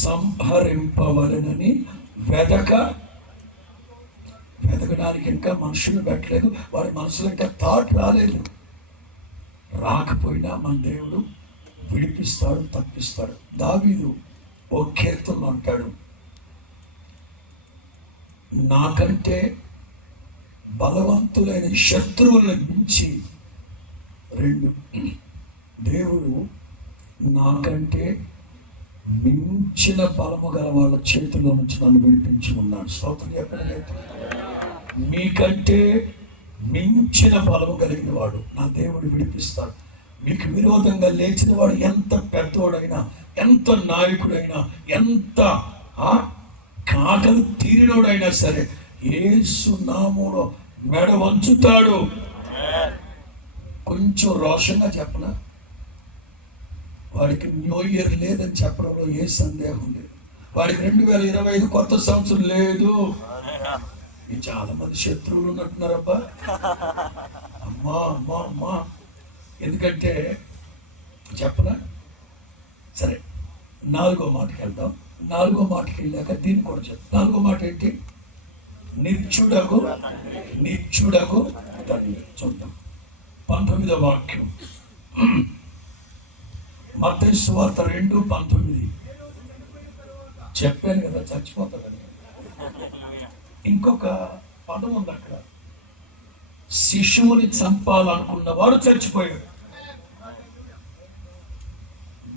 సంహరింపవలెనని వెదకడానికి ఇంకా మనుషులు పెట్టలేదు. వాడి మనసులో ఇంకా థాట్ రాలేదు. రాకపోయినా మన దేవుడు విడిపిస్తాడు, తప్పిస్తాడు. దావీదు ఓ కీర్తనలో అంటాడు, నాకంటే బలవంతులైన శత్రువులను మించి 2, దేవుడు నాకంటే మించిన బలము గల వాళ్ళ చేతిలో నుంచి నన్ను విడిపించి ఉన్నాడు. స్తోత్రం చెప్పండి. మీకంటే మించిన బలము కలిగిన వాడు నా దేవుడు విడిపిస్తాడు. మీకు విరోధంగా లేచిన వాడు ఎంత పెద్దోడైనా, ఎంత నాయకుడైనా, ఎంత కాకలు తీరినోడైనా సరే యేసు నామములో మెడ వంచుతాడు. కొంచెం రోషంగా చెప్పనా, వాడికి న్యూ ఇయర్ లేదని చెప్పడంలో ఏ సందేహం లేదు. వాడికి 2025 కొత్త సంవత్సరం లేదు. చాలా మంది శత్రువులు ఉన్నట్టున్నారబ్బా. అమ్మా. ఎందుకంటే చెప్పనా, సరే 4వ మాటకి వెళ్దాం. 4వ మాటకి వెళ్ళాక దీన్ని కూడా చెప్తాం. 4వ మాట ఏంటి? నిత్యుడకు తండ్రి. చూద్దాం 19వ వాక్యం, మత్తయి సువార్త 2:19. చెప్పాను కదా చచ్చిపోతాడని. ఇంకొక పదం ఉంది అక్కడ, శిశువుని చంపాలనుకున్న వాడు చచ్చిపోయాడు.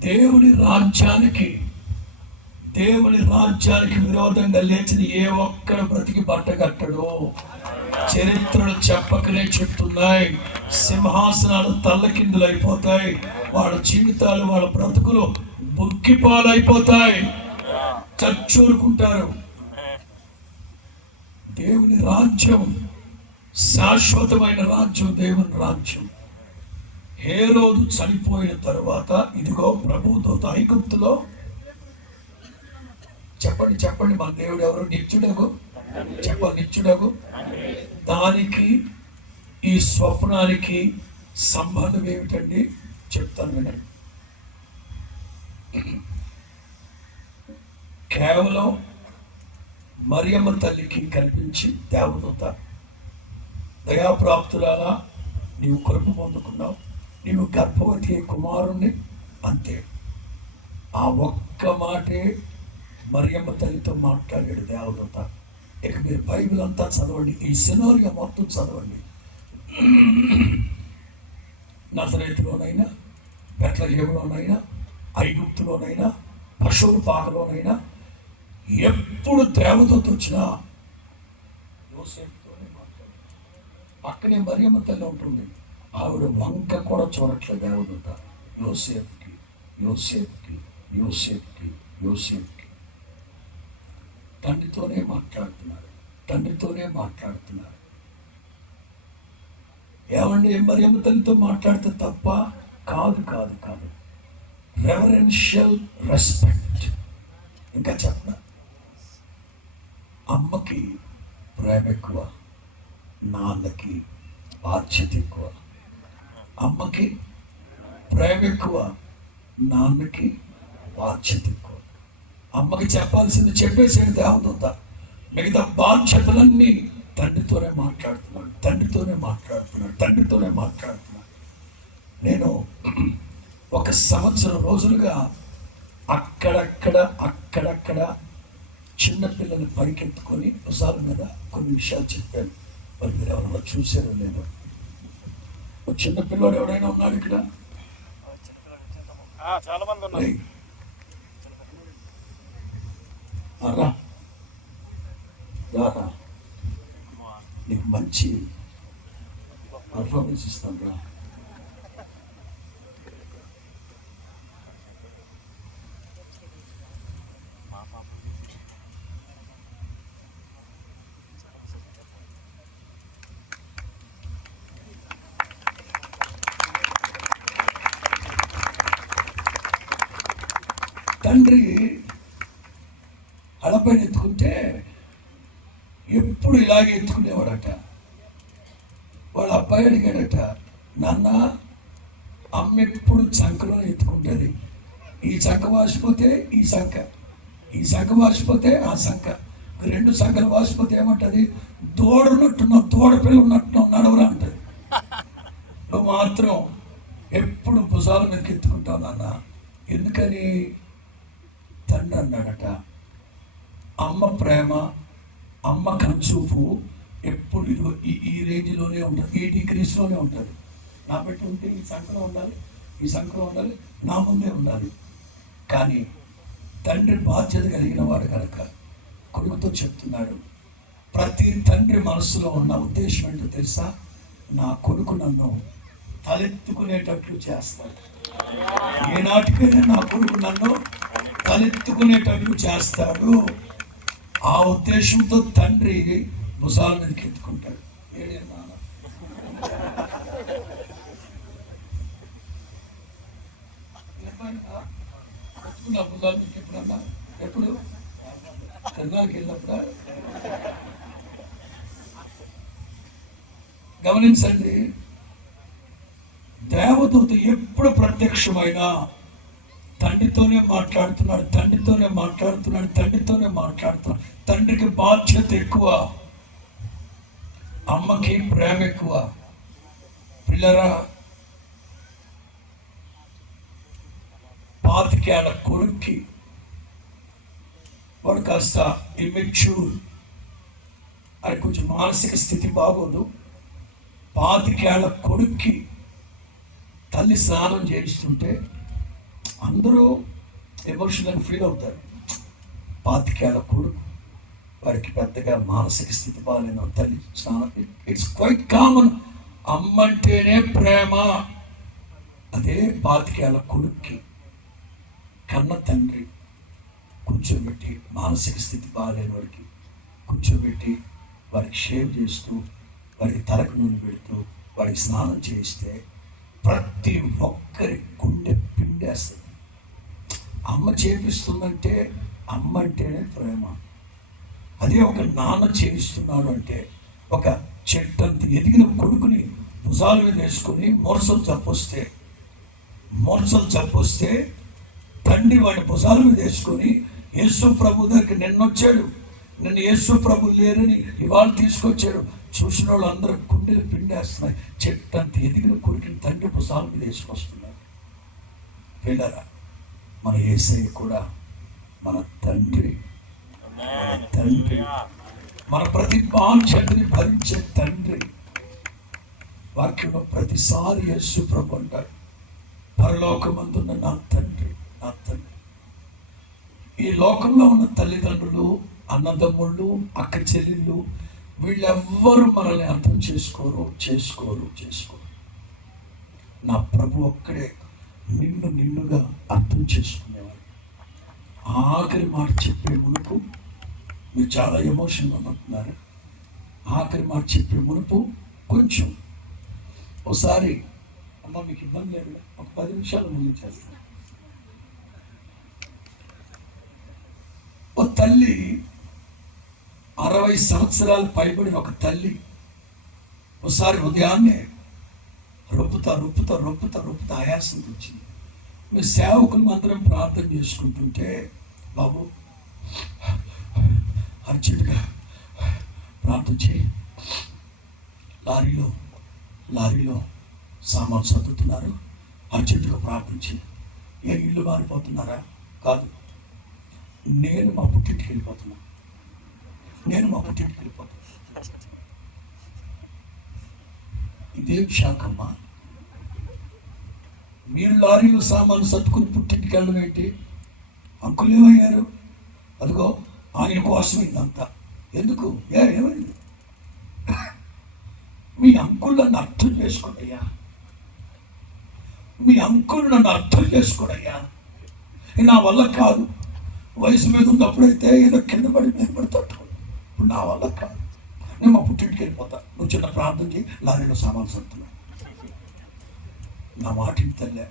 దేవుని రాజ్యానికి విరోధంగా లేచిన ఏ ఒక్కడు బ్రతికి బట్టగట్టడు. చరిత్రలు చెప్పకనే చెప్తున్నాయి. సింహాసనాలు తల్లకిందులు అయిపోతాయి. వాళ్ళ జీవితాలు, వాళ్ళ బ్రతుకులు బుక్కిపాలైపోతాయి. చచ్చూరుకుంటారు. దేవుని రాజ్యం శాశ్వతమైన రాజ్యం, దేవుని రాజ్యం. హేరోదు చనిపోయిన తరువాత ఇదిగో ప్రభువుతో ఐగుప్తులో, చెప్పండి మన దేవుడు ఎవరు? నిత్యుడగు. చెప్పండి, నిత్యుడగు. దానికి ఈ స్వప్నానికి సంబంధం ఏమిటండి చెప్తాను వినండి. కేవలం మరియమ్మ తల్లికి కనిపించి దేవదూత, దయాప్రాప్తురాలా నీవు కృప పొందుకున్నావు, నీవు గర్భవతి కుమారుణ్ణి, అంతే. ఆ ఒక్క మాటే మరియమ్మ తల్లితో మాట్లాడాడు దేవదూత. ఇక మీరు బైబిల్ అంతా చదవండి, ఈ సినారియో మొత్తం చదవండి. నజరేతులోనైనా, బెత్లెహేములోనైనా, ఐగుప్తులోనైనా, పశువుల పాకలోనైనా ఎప్పుడు దేవదూత వచ్చినా యోసేపుతోనే మాట్లాడు. పక్కనే మరియమ్మ తల్లి ఉంటుంది, ఆవిడ వంక కూడా చూడట్లేదు దేవదూత. యోసేపుకి యోసేపుకి యోసేపుకి యోసేపుకి తండ్రితోనే మాట్లాడుతున్నారు, తండ్రితోనే మాట్లాడుతున్నారు. ఏమండి మరియమ్మ తల్లితో మాట్లాడితే తప్ప కాదు, కాదు, కాదు. Reverential respect. ఇంకా చెప్పనా, అమ్మకి ప్రేమ ఎక్కువ, నాన్నకి బాధ్యత ఎక్కువ. అమ్మకి ప్రేమ ఎక్కువ, నాన్నకి బాధ్యత ఎక్కువ. అమ్మకి చెప్పాల్సింది చెప్పేసాడు దేవదూత, మిగతా బాధ్యతలన్నీ తండ్రితోనే మాట్లాడుతున్నాడు, తండ్రితోనే మాట్లాడుతున్నాడు, తండ్రితోనే మాట్లాడుతున్నాడు. నేను 1 సంవత్సరం రోజులుగా అక్కడక్కడ చిన్నపిల్లలు పరికెత్తుకొని భుజాల మీద కొన్ని విషయాలు చెప్పాను. మరి మీరు ఎవరైనా చూసారో లేదో. చిన్నపిల్లడు ఎవరైనా ఉన్నాడు ఇక్కడ? చాలా మంది ఉన్నారు. రా, నీకు మంచి పర్ఫార్మెన్స్ ఇస్తాను రా. తండ్రి అడపైన ఎత్తుకుంటే ఎప్పుడు ఇలాగే ఎత్తుకునేవాడట. వాళ్ళ అబ్బాయి అడిగాడట, నాన్న అమ్మ ఎప్పుడు చంకలో ఎత్తుకుంటుంది, ఈ చంక వాసిపోతే ఈ సంఖ, ఈ సంఖ వాసిపోతే ఆ సంఖ, 2 సంఖలు వాసిపోతే ఏమంటుంది, దూడనట్టున్నావు, దూడ పిల్ల ఉన్నట్టున్నావు, నడవరా అంటది. నువ్వు మాత్రం ఎప్పుడు భుజాల మీదకి ఎత్తుకుంటావు నాన్న. ఎందుకని? తండ్రి అన్నాడట, అమ్మ ప్రేమ, అమ్మ కనుచూపు ఎప్పుడు ఇదిగో ఈ రేంజ్లోనే ఉంటుంది, ఈ డిగ్రీస్లోనే ఉంటుంది. నా పెట్టి ఉంటే ఈ సంఖ్యలో ఉండాలి, ఈ సంఖ్యలో ఉండాలి, నా ముందే ఉండాలి. కానీ తండ్రి బాధ్యత కలిగిన వాడు కనుక కొడుకుతో చెప్తున్నాడు. ప్రతి తండ్రి మనసులో ఉన్న ఉద్దేశం ఏంటో తెలుసా? నా కొడుకు నన్ను తలెత్తుకునేటట్లు చేస్తాడు. ఏనాటికైనా నా కొడుకు నన్ను తలెత్తుకునేటట్లు చేస్తాడు. ఆ ఉద్దేశంతో తండ్రి భుజాల మీదకి ఎత్తుకుంటాడు. భుజాల మీదకి ఎప్పుడన్నా, ఎప్పుడు కర్ణాలకి వెళ్ళినప్పుడు గమనించండి, దేవదూత ఎప్పుడు ప్రత్యక్షమైనా తండ్రితోనే మాట్లాడుతున్నాడు, తండ్రితోనే మాట్లాడుతున్నాడు, తండ్రితోనే మాట్లాడుతున్నాడు. తండ్రికి బాధ్యత ఎక్కువ, అమ్మకి ప్రేమ ఎక్కువ. పిల్లరా, 25 ఏళ్ల కొడుక్కి, వాడు కాస్త ఇమ్మెచ్యూర్, అది కొంచెం మానసిక స్థితి బాగోదు. 25 ఏళ్ల కొడుక్కి తల్లి స్నానం చేయిస్తుంటే అందరూ ఎమోషనల్గా ఫీల్ అవుతారు. 25 ఏళ్ల కొడుకు, వాడికి పెద్దగా మానసిక స్థితి బాగాలేని తల్లి స్నానం, ఇట్స్ క్వైట్ కామన్. అమ్మంటేనే ప్రేమ. అదే 25 ఏళ్ల కొడుక్కి కన్న తండ్రి కూర్చోబెట్టి, మానసిక స్థితి బాగాలేని వాడికి కూర్చోబెట్టి, వాడికి షేవ్ చేస్తూ, వాడికి తలకు నూనె పెడుతూ, వాడికి స్నానం చేయిస్తే ప్రతి ఒక్కరి గుండె పిండేస్తుంది. అమ్మ చేపిస్తుందంటే అమ్మ అంటేనే ప్రేమ. అదే ఒక నాన్న చేయిస్తున్నాడు అంటే, ఒక చెట్టంత ఎదిగిన కొడుకుని భుజాల మీద వేసుకుని మూర్ఛలు చప్పొస్తే తండ్రి వాడి భుజాల మీద వేసుకొని యేసు ప్రభు దగ్గరికి నిన్నొచ్చాడు, నిన్ను యేసు ప్రభు లేరని ఇవాళ తీసుకొచ్చాడు. చూసిన వాళ్ళు అందరూ గుండెలు పిండేస్తున్నాయి. చెట్టంత ఎదిగిన కొడుకుని తండ్రి భుజాల మీద వేసుకొస్తున్నారు. పిల్లరా, మన యేసయ్య కూడా మన తండ్రి, మన ప్రతి బాధ్యతని భరించే తండ్రి. వాక్యంలో ప్రతిసారి యేసు ప్రభు అంటాడు, పరలోకమందున్న నా తండ్రి. ఈ లోకంలో ఉన్న తల్లిదండ్రులు, అన్నదమ్ముళ్ళు, అక్క చెల్లెళ్ళు వీళ్ళెవ్వరూ మనల్ని అర్థం చేసుకోరు. నా ప్రభు ఒక్కడే నిన్నుగా అర్థం చేసుకునేవాడు. ఆఖరి మాట చెప్పే మునుపు మీరు చాలా ఎమోషన్గా ఉంటున్నారు. ఆఖరి మాట చెప్పే మునుపు కొంచెం ఒకసారి అమ్మ మీకు ఇబ్బంది లేదు, ఒక 10 నిమిషాలు ముందు చేస్తాను. ఓ తల్లి 60 సంవత్సరాలు పైబడిన ఒక తల్లి ఒకసారి ఉదయాన్నే రొప్పుతా ఆయాసం వచ్చింది. మీ సేవకులు మాత్రం ప్రార్థన చేసుకుంటుంటే, బాబు అర్జెంటుగా ప్రార్థన చేయి, లారీలో సామాను సర్దుతున్నారు, అర్జెంటుగా ప్రార్థన చేయి. ఏ ఇల్లు మారిపోతున్నారా? కాదు, నేను మా పుట్టింటికి వెళ్ళిపోతున్నా. ఇదేం శాఖమ్మా, మీరు లారీలు సామాను సర్దుకుని పుట్టింటికి వెళ్ళడం ఏంటి? అంకులు ఏమయ్యారు? అదిగో ఆయన కోసం ఇదంతా. ఎందుకు? ఏమైంది? మీ అంకుల్ నన్ను అర్థం చేసుకోడయ్యా, నా వల్ల కాదు. వయసు మీద ఉన్నప్పుడైతే ఏదో కింద పడి మీద పడి తట్టుకోండి. ఇప్పుడు నా వల్ల కాదు, నేను మా పుట్టింటికి వెళ్ళిపోతా. నువ్వు చిన్న ప్రార్థన చేయి, లారీలో సామాను సర్దుతున్నా. నా మాటిని తల్లే,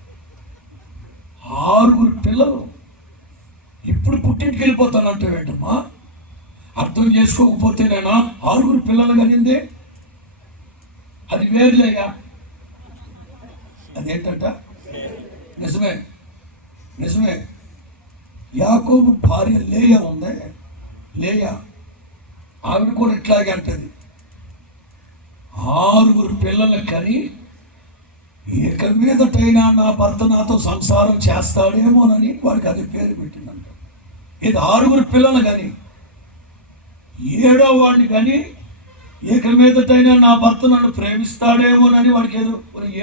6 పిల్లలు, ఇప్పుడు పుట్టింటికి వెళ్ళిపోతానంటే ఏంటమ్మా? అర్థం చేసుకోకపోతేనేనా 6 పిల్లలు కలిగింది? అది వేరులేగా. అదేంటంట? నిజమే. యాకోబు భార్య లేయా ఉంది, ఆవిడ కూడా ఇట్లాగే అంటది. 6 పిల్లలు కని ఇక మీదటైనా నా భర్త నాతో సంసారం చేస్తాడేమోనని వాడికి అది పేరు పెట్టిందంట. ఇది 6 పిల్లలు కానీ 7వ వాడిని కానీ ఇక మీదటైనా నా భర్త నన్ను ప్రేమిస్తాడేమోనని వాడికి ఏదో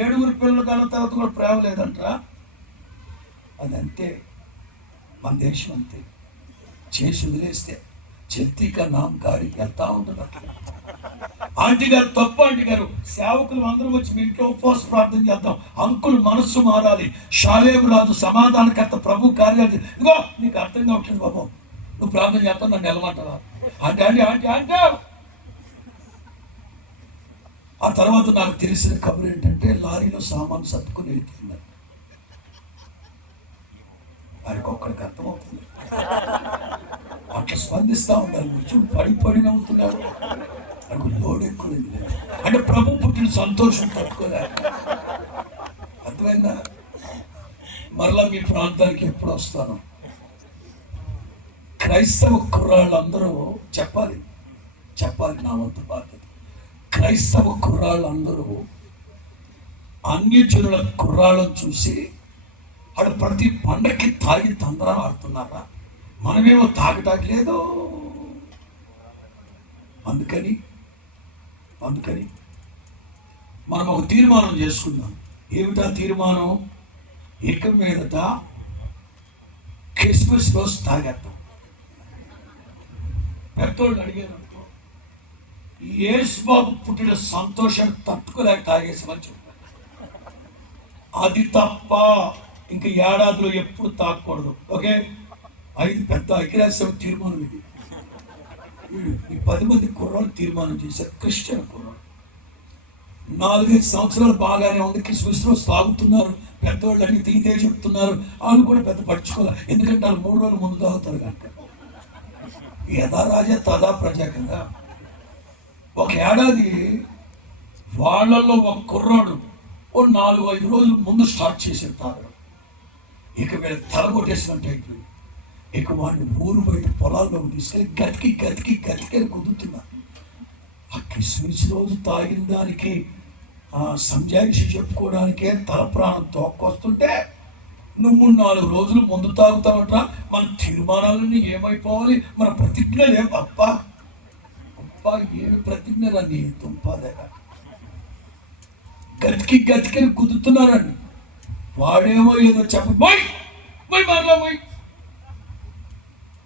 7 పిల్లలు కానీ తర్వాత కూడా ప్రేమ లేదంటారా? అదంతే, మన దేశం అంతే. చేసి వదిలేస్తే చెత్తిక నామ్ గారి వెళ్తా ఉంటుంది. అట్లా ఆంటీ గారు తప్పు, ఆంటీ గారు సేవకులు అందరూ వచ్చి మీ ఇంట్లో ఉపవాస ప్రార్థన చేద్దాం, అంకుల్ మనస్సు మారాలి, షాలేబు రాజు సమాధానకర్త ప్రభు కార్యాలు. ఇదిగో నీకు అర్థం కావట్లేదు బాబు, నువ్వు ప్రార్థన చేస్తావు, నన్ను నిలమంటావా? ఆంటీ. ఆ తర్వాత నాకు తెలిసిన కబురు ఏంటంటే లారీలో సామాను సర్దుకుని వెళ్ళిపోయింది. వారికి ఒక్కడికి అర్థమవుతుంది. అట్లా స్పందిస్తూ ఉంటారు. చూడు పడి నవ్వుతున్నారు. నాకు లోడ్ ఎక్కువైంది అంటే ప్రభు పుట్టిన సంతోషం తట్టుకోలేక. అర్థమైందా? మరలా మీ ప్రాంతానికి ఎప్పుడు వస్తాను? క్రైస్తవ కుర్రాళ్ళందరూ చెప్పాలి, నా వంతు బాధ్యత. క్రైస్తవ కుర్రాళ్ళందరూ అన్యజనుల కుర్రాళ్ళను చూసి అక్కడ ప్రతి పండగకి తాగి తందరం ఆడుతున్నారా? మనమేమో తాగటానికి లేదు. అందుకని మనం ఒక తీర్మానం చేసుకుందాం. ఏమిటా తీర్మానం? ఇక మీదట క్రిస్మస్ రోజు తాగేద్దాం. పెద్దోళ్ళు అడిగారు, యేసు బాబు పుట్టిన సంతోషాన్ని తట్టుకోలేక తాగేసామని చెప్పారు. అది తప్ప ఇంకా ఏడాదిలో ఎప్పుడు తాగకూడదు. ఓకే, 5 పెద్ద ఐక్యరాజ్య తీర్మానం ఇది. ఈ 10 మంది కుర్రాళ్ళు తీర్మానం చేశారు, క్రిస్టియన్ కుర్రాళ్ళు. 4-5 సంవత్సరాలు బాగానే ఉంది, క్రిస్మస్ రోజు తాగుతున్నారు. పెద్దవాళ్ళు అడిగితే ఇదే చెప్తున్నారు. వాళ్ళు కూడా పెద్ద పట్టించుకోవాలి, ఎందుకంటే వాళ్ళు 3 రోజులు ముందు తాగుతారు కనుక. యథా రాజా తదా ప్రజా కదా. ఒక ఏడాది వాళ్ళల్లో ఒక కుర్రాడు ఓ 4-5 రోజులు ముందు స్టార్ట్ చేశారు తాగడం. ఇక వీళ్ళకి తలగొట్టేసినట్టు అయిపోయింది. ఇక వాడిని ఊరు బయట పొలాల్లోకి తీసుకెళ్ళి గతికి కుదురుతున్నారు. ఆ క్రిస్మస్ రోజు తాగిన దానికి సంజాయిషి చెప్పుకోవడానికే తల ప్రాణం తోక్కొస్తుంటే నువ్వు 4 రోజులు ముందు తాగుతావట. మన తీర్మానాలన్నీ ఏమైపోవాలి, మన ప్రతిజ్ఞలు అబ్బా ఏమి ప్రతిజ్ఞలు అన్ని దుంపాదేగా గతికి కుదురుతున్నారండి. వాడేమో ఏదో పోయి మరలా పోయి.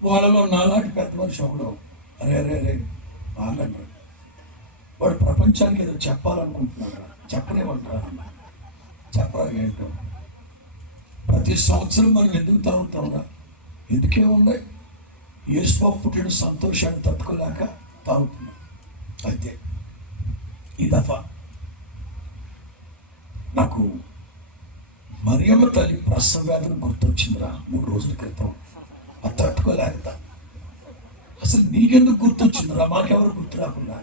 వాళ్ళలో నాలాంటి పెద్ద మనిషి ఒకడు అరే ఆగండి, వాడు ప్రపంచానికి ఏదో చెప్పాలనుకుంటున్నాడు, చెప్పనేమంటారా చెప్పరా ఏంటో. ప్రతి సంవత్సరం మనం ఎందుకు తాగుతాంరా? ఎందుకే ఉన్నాయి, యేసు పుట్టిన సంతోషాన్ని తట్టుకోలేక తాగుతున్నాం. అయితే ఈ దఫా నాకు మరియమ్మ తల్లి ప్రసవ వేదన గుర్తొచ్చిందిరా 3 రోజుల క్రితం. అది తట్టుకోలేక అసలు నీకెందుకు గుర్తొచ్చిందిరా, మాకెవరు గుర్తు రాకుండా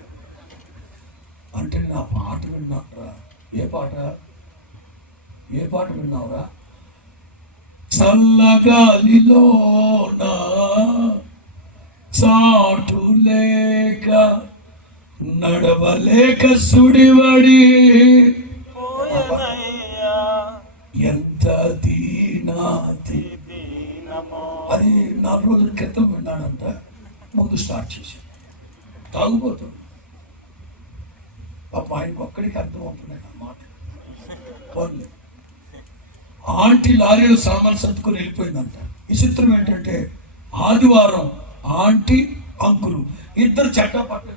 అంటే నేను ఆ పాట విన్నారా. ఏ పాట విన్నావురా? చల్లగాలిలోన చాటు లేక నడవలేక సుడివడి ఎంత దీనాతి. అది 4 రోజుల క్రితం విన్నాడంట. ముందు స్టార్ట్ చేసి తాగుపోతాడు. పాప ఆయనకు ఒక్కడికి అర్థమవుతున్నాయి అన్నమాట. వాళ్ళు ఆంటీ లారీలో సామాన్ సర్దుకొని వెళ్ళిపోయిందంట. విచిత్రం ఏంటంటే ఆదివారం ఆంటీ అంకులు ఇద్దరు చట్టా పట్ల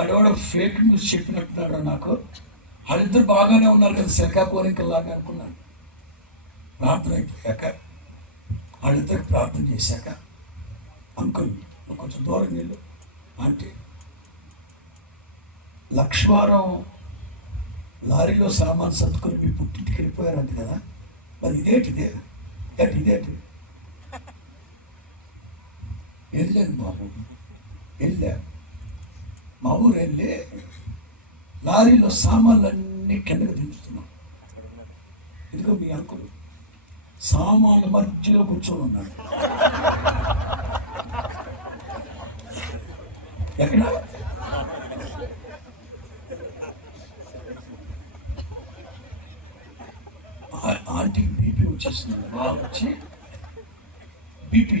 ఆడవాడు ఫేక్ న్యూస్ చెప్పినట్టున్నాడు నాకు. వాళ్ళిద్దరు బాగానే ఉన్నారు కదా, శంకా కోరికలాగా అనుకున్నాను. ప్రార్థన అయిపోయాక వాళ్ళిద్దరికి ప్రార్థన చేశాక అంకుల్ కొంచెం దూరం వెళ్ళు అంటే లక్ష్వారం లారీలో సామాన్ సర్దుకొని మీ పుట్టింటికి వెళ్ళిపోయారంట కదా. మరి ఇదేంటి వెళ్ళాను బాబు, మా ఊరు వెళ్ళి లారీలో సామాన్లన్నీ కిందకు దించుతున్నాం. ఇదిగో మీ అంకులు సామాన్ల మధ్యలో కూర్చొని ఉన్నాడు. ఎక్కడ ఆంటీకి బీపీ వచ్చేసింది. బాగా వచ్చి బీపీ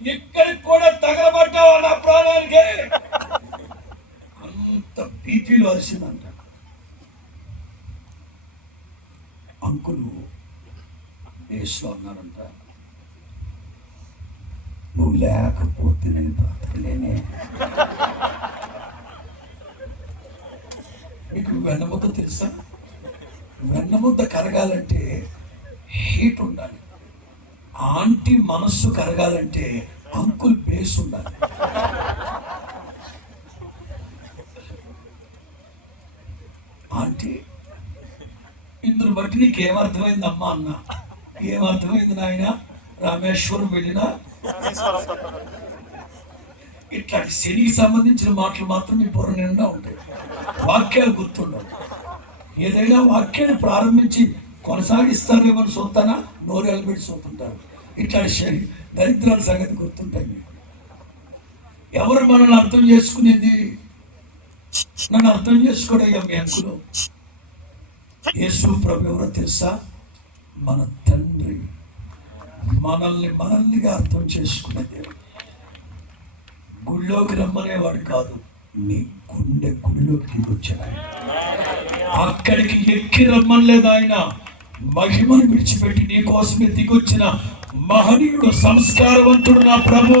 ఇక్కడికి కూడా తగలబడ్డావు నా ప్రాణానికి, అంత బీపీలో అరిసిందంట. అంకులు వేసులో అన్నారంట, నువ్వు లేకపోతే నేను బ్రతకలేనే. మీకు వెన్నముద్ద తెలుసా? వెన్నముద్ద కరగాలంటే హీట్ ఉండాలి. ఆంటీ మనస్సు కరగాలంటే అంకుల్ బేస్ ఉండాలి. ఆంటీ ఇందుని బట్టి నీకేమర్థమైంది అమ్మా అన్న. ఏమర్థమైంది నాయన? రామేశ్వరం వెళ్ళినా ఇట్లాంటి శనికి సంబంధించిన మాటలు మాత్రం మీ బుర్ర నిండా ఉంటాయి, వాక్యాలు గుర్తుండవు. ఏదైనా వాక్యాన్ని ప్రారంభించి కొనసాగిస్తారేమని సొంతనా నోరేళ్ళు పెట్టి సొంతుంటారు. ఇట్లాంటి దరిద్రాల సంగతి గుర్తుంటాయి మీకు. ఎవరు మనల్ని అర్థం చేసుకునేది? నన్ను అర్థం చేసుకోడయ్యా మీ అంకులు. యేసు ప్రభు ఎవరో తెలుసా? మన తండ్రి. మనల్నిగా అర్థం చేసుకునేది. గుళ్ళోకి రమ్మనేవాడు కాదు, నీ గుడిలోకి దిగొచ్చాడు. అక్కడికి ఎక్కి రమ్మనలేదు ఆయన, మహిమను విడిచిపెట్టి నీ కోసమే దిగొచ్చిన మహనీయుడు, సంస్కారవంతుడు నా ప్రభు.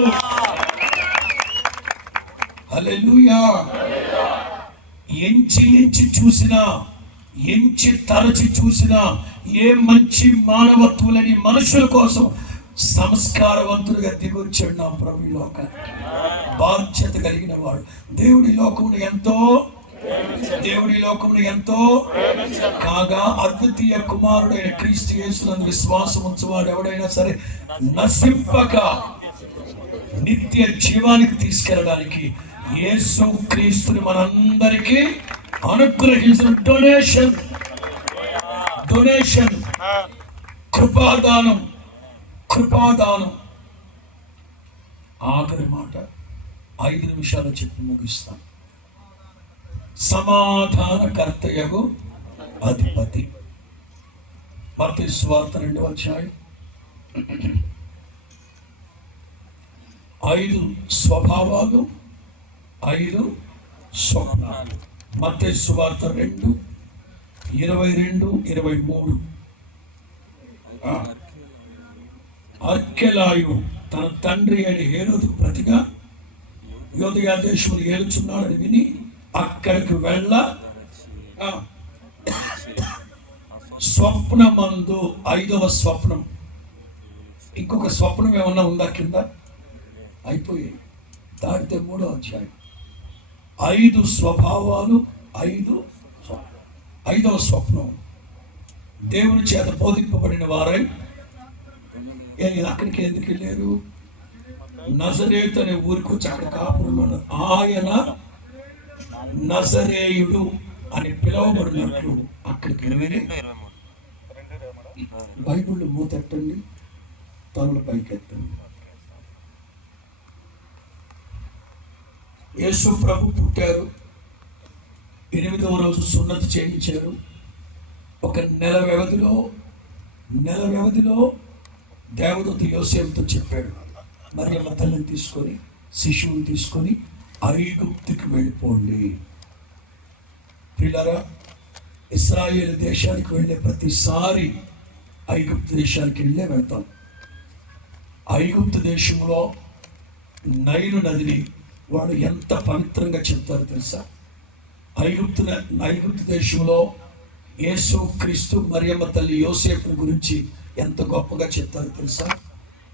హల్లెలూయా. ఎంచి చూసినా, ఎంచి తరచి చూసినా ఏ మంచి మానవత్వులని మనుషుల కోసం సంస్కారవంతుడిగా దిగొచ్చాడు నా ప్రభు. లోకానికి బాధ్యత కలిగిన వాడు. దేవుడి లోకమును ఎంతో కాగా అద్వితీయ కుమారుడైన క్రీస్తు యేసునందు విశ్వాసం ఉంచువాడు ఎవడైనా సరే నశింపక నిత్య జీవానికి తీసుకెళ్ళడానికి యేసు క్రీస్తుని మనందరికీ అనుగ్రహించిన డొనేషన్ కృపాదానం. ఆఖరి మాట 5 నిమిషాలు చెప్పి ముగిస్తాం. సమాధానకర్తయగు అధిపతి. మత్తయి సువార్త 2వ అధ్యాయం 5 స్వభావాలు, 5 స్వప్నాలు. మత్తయి సువార్త 2:22-23. అర్కెలాయు తన తండ్రి అయిన హేరోదుకు ప్రతిగా యూదయ దేశమును ఏలుచున్నాడని విని అక్కడికి వెళ్ళ స్వప్నమందు 5వ స్వప్నం. ఇంకొక స్వప్నం ఏమన్నా ఉందా కింద? అయిపోయాయి. దాటితే 3వ అధ్యాయం. 5 స్వభావాలు, 5వ స్వప్నం. దేవుని చేత బోధింపబడిన వారై అక్కడికి ఎందుకు వెళ్ళారు? నజరేతు అనే ఊరికి వచ్చి అక్కడ కాపురం. ఆయన నజరేయుడు అని పిలువబడినట్లు అక్కడికి వెళ్ళి బైబిల్ మూతెట్టండి, తనుల పైకెత్తండి. యేసు ప్రభు పుట్టారు. 8వ రోజు సున్నతి చేయించారు. ఒక నెల వ్యవధిలో దేవదూత యోసేపుతో చెప్పాడు, మరియమ్మ తల్లిని తీసుకొని, శిశువుని తీసుకొని ఐగుప్తుకి వెళ్ళిపోండి. పిల్లరా, ఇశ్రాయేలు దేశానికి వెళ్ళే ప్రతిసారి ఐగుప్తు దేశానికి వెళ్తాం. ఐగుప్తు దేశంలో నైలు నదిని వాడు ఎంత పవిత్రంగా చెప్తారో తెలుసా? ఐగుప్తు దేశంలో యేసు క్రీస్తు మరియమ్మ తల్లి యోసేపుని గురించి ఎంత గొప్పగా చెప్తారో తెలుసా?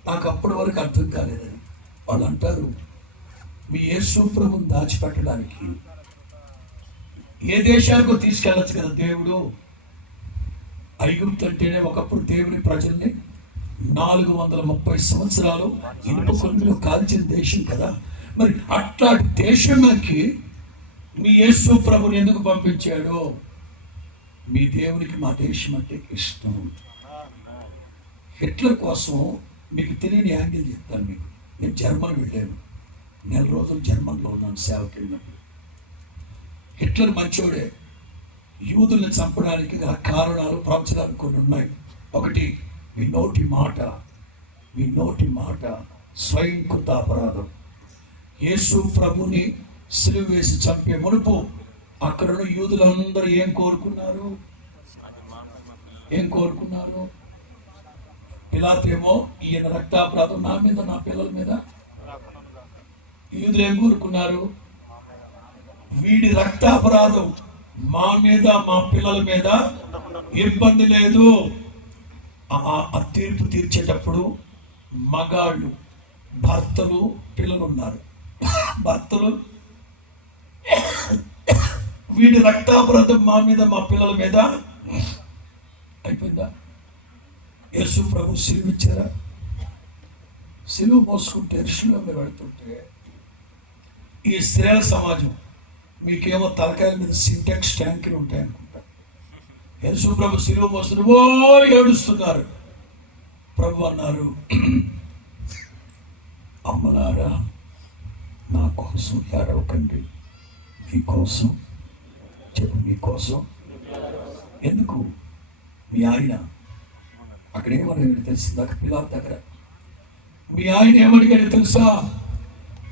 నాకు అప్పటి వరకు అర్థం కాలేదని. వాళ్ళు అంటారు, మీ యేసు ప్రభుని దాచిపెట్టడానికి ఏ దేశానికో తీసుకెళ్ళచ్చు కదా దేవుడు. ఐగుప్తు అంటేనే ఒకప్పుడు దేవుని ప్రజల్ని 430 సంవత్సరాలు ఇనుప కొలుములో కాల్చిన దేశం కదా. మరి అట్లాంటి దేశంలోకి మీ యేసు ప్రభుని ఎందుకు పంపించాడు? మీ దేవునికి మా దేశం అంటే ఇష్టం. హిట్లర్ కోసం మీకు తెలియని యాంగిల్ చెప్తాను. నేను జర్మన్ వెళ్ళాను, 9 రోజులు జర్మన్లో ఉన్నాను సేవకి వెళ్ళినప్పుడు. హిట్లర్ మంచోడే. యూదుల్ని చంపడానికి గల కారణాలు, ప్రవచనాలు కొన్ని ఉన్నాయి. ఒకటి, మీ నోటి మాట స్వయంకృత అపరాధం. యేసు ప్రభుని సిలువ వేసి చంపే మునుపు అక్కడున్న యూదులందరూ ఏం కోరుకున్నారు? పిలాతేమో ఈయన రక్తాపరాధం నా మీద, నా పిల్లల మీద. యూదులు ఏం కోరుకున్నారు? వీడి రక్తాపరాధం మా మీద, మా పిల్లల మీద ఇబ్బంది లేదు. ఆ తీర్పు తీర్చేటప్పుడు మగాళ్ళు, భర్తలు, పిల్లలు ఉన్నారు. భర్తలు వీడి రక్తాపరాధం మా మీద, మా పిల్లల మీద అయిపోయిందా? యేసు ప్రభు సిలువ ఇచ్చారా? సిలువ మోసుకుంటే ఋషులు మీరు వెళ్తుంటే ఈ స్త్రీల సమాజం మీకేమో తలకాయల మీద సింటెక్స్ ట్యాంకులు ఉంటాయనుకుంటా. యేసు ప్రభు సిలువ మోస్తున్నారు, ఏడుస్తున్నారు. ప్రభు అన్నారు, అమ్మలారా నా కోసం ఏడవకండి, మీకోసం మీకోసం. ఎందుకు? మీ ఆయన అక్కడ ఏమడిగాడు తెలుసు? నాకు పిలాతు దగ్గర మీ ఆయన ఏమడిగాడు తెలుసా?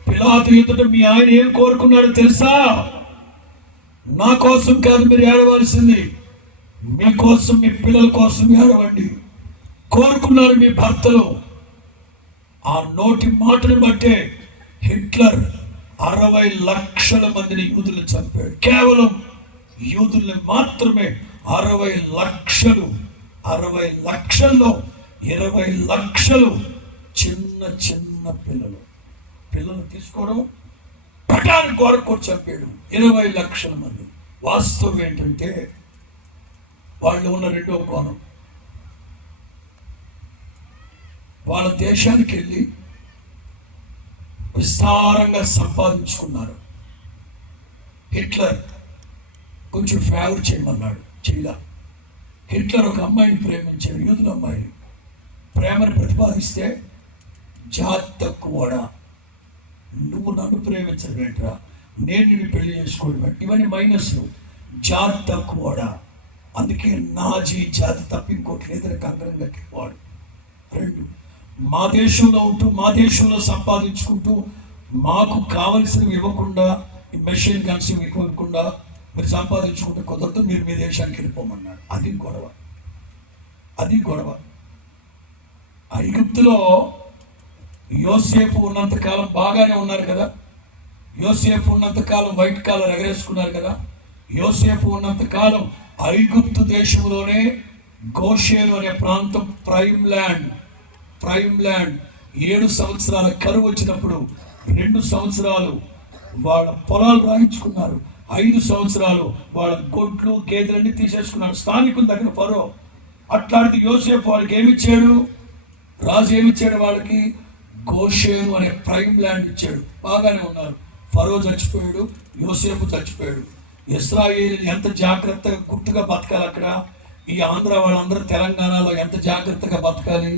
పిలాతు ఎదుట మీ ఆయన ఏం కోరుకున్నాడు తెలుసా? నా కోసం కాదు మీరు ఏడవలసింది, మీకోసం, మీ పిల్లల కోసం ఏడవండి. కోరుకున్నారు మీ భర్తలు. ఆ నోటి మాటను బట్టే హిట్లర్ 60 లక్షల మందిని యూదులను చంపాడు. కేవలం యూదుల్ని మాత్రమే 60 లక్షలు. 60 లక్షల్లో 20 లక్షలు చిన్న పిల్లలు తీసుకోవడం, పటాన్ని కోరుకొని చంపాడు. 20 లక్షల మంది. వాస్తవం ఏంటంటే వాళ్ళు ఉన్న రెండో కోణం, వాళ్ళ దేశానికి వెళ్ళి విస్తారంగా సంపాదించుకున్నారు. హిట్లర్ కొంచెం ఫేవర్ చేయమన్నాడు, చేయలా. హిట్లర్ ఒక అమ్మాయిని ప్రేమించాడు, యూదుల అమ్మాయిని. ప్రేమను ప్రతిపాదిస్తే జాతి తక్కువడా, నువ్వు నన్ను ప్రేమించడం ఏంట్రా, నేను నిన్ను పెళ్లి చేసుకోవడం ఏంటి, ఇవన్నీ మైనస్లు. జాతి తక్కువడా, అందుకే నాజీ జాతి తప్ప ఇంకోటి లేదని కంకణం కట్టేవాడు. 2, మా దేశంలో ఉంటూ మా దేశంలో సంపాదించుకుంటూ మాకు కావలసినవి ఇవ్వకుండా, ఈ మెషిన్ గన్స్ ఇవ్వకుండా మీరు సంపాదించుకుంటే కుదరదు, మీరు మీ దేశానికి వెళ్ళిపోమన్నాడు. అది గొడవ. ఐగుప్తులో యోసేపు ఉన్నంతకాలం బాగానే ఉన్నారు కదా. యోసేపు ఉన్నంతకాలం వైట్ కాలర్ ఎగరేసుకున్నారు కదా. యోసేపు ఉన్నంతకాలం ఐగుప్తు దేశంలోనే గోషేను అనే ప్రాంతం ప్రైమ్ ల్యాండ్. 7 సంవత్సరాల కరువు వచ్చినప్పుడు 2 సంవత్సరాలు వాళ్ళ పొలాలు రాయించుకున్నారు. 5 సంవత్సరాలు వాళ్ళ గొడ్లు గేదెలన్నీ తీసేసుకున్నారు. స్థానికుల దగ్గర ఫరో. అట్లాంటిది యోసేపు వాళ్ళకి ఏమిచ్చాడు, రాజు ఏమిచ్చాడు వాళ్ళకి, గోషేను అనే ప్రైమ్ ల్యాండ్ ఇచ్చాడు. బాగానే ఉన్నారు. ఫరో చచ్చిపోయాడు, యోసేపు చచ్చిపోయాడు. ఇశ్రాయేలు ఎంత జాగ్రత్తగా గుర్తుగా బతకాలి అక్కడ. ఈ ఆంధ్ర వాళ్ళందరూ తెలంగాణలో ఎంత జాగ్రత్తగా బతకాలి.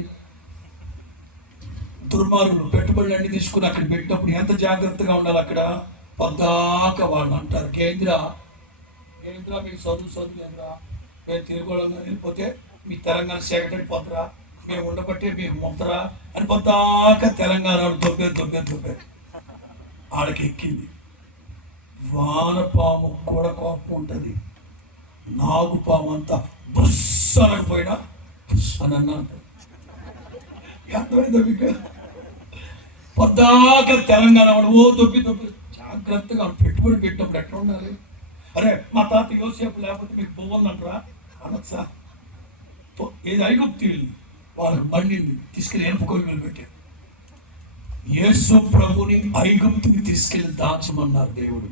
దుర్మార్గులు పెట్టుబడులు అన్ని తీసుకుని అక్కడ పెట్టినప్పుడు ఎంత జాగ్రత్తగా ఉండాలి అక్కడ. పద్దాక వాళ్ళు అంటారు, కేంద్ర మీకు చదువు ఏంద్రా, మేము తిరుగుళ్ళంగా వెళ్ళిపోతే మీ తెలంగాణ సెక్రటరీ పోతరా, మేము ఉండబట్టే మీకు మొత్తరా అని పద్దాక తెలంగాణ దొబ్బేరు. ఆడికి ఎక్కింది. వానపాము కూడా కోపం ఉంటుంది, నాగుపాము అంతా బుస్ అనకపోయినా బుస్ అని అన్నాడు. అర్థమైందా మీకు? పొద్దాక తెలంగాణ వాడు దొబ్బి జాగ్రత్తగా పెట్టుబడి పెట్టినప్పుడు ఎట్లా ఉండాలి. అరే మా తాత యోసేపు లేకపోతే మీకు పోవన్నట్రా అనొచ్చా. ఏది ఐగుప్తు వాళ్ళకి మండింది, తీసుకెళ్ళి ఎనుపుకొని పెట్టారు. యేసు ప్రభుని ఐగుప్తుని తీసుకెళ్ళి దాచమన్నారు దేవుడు.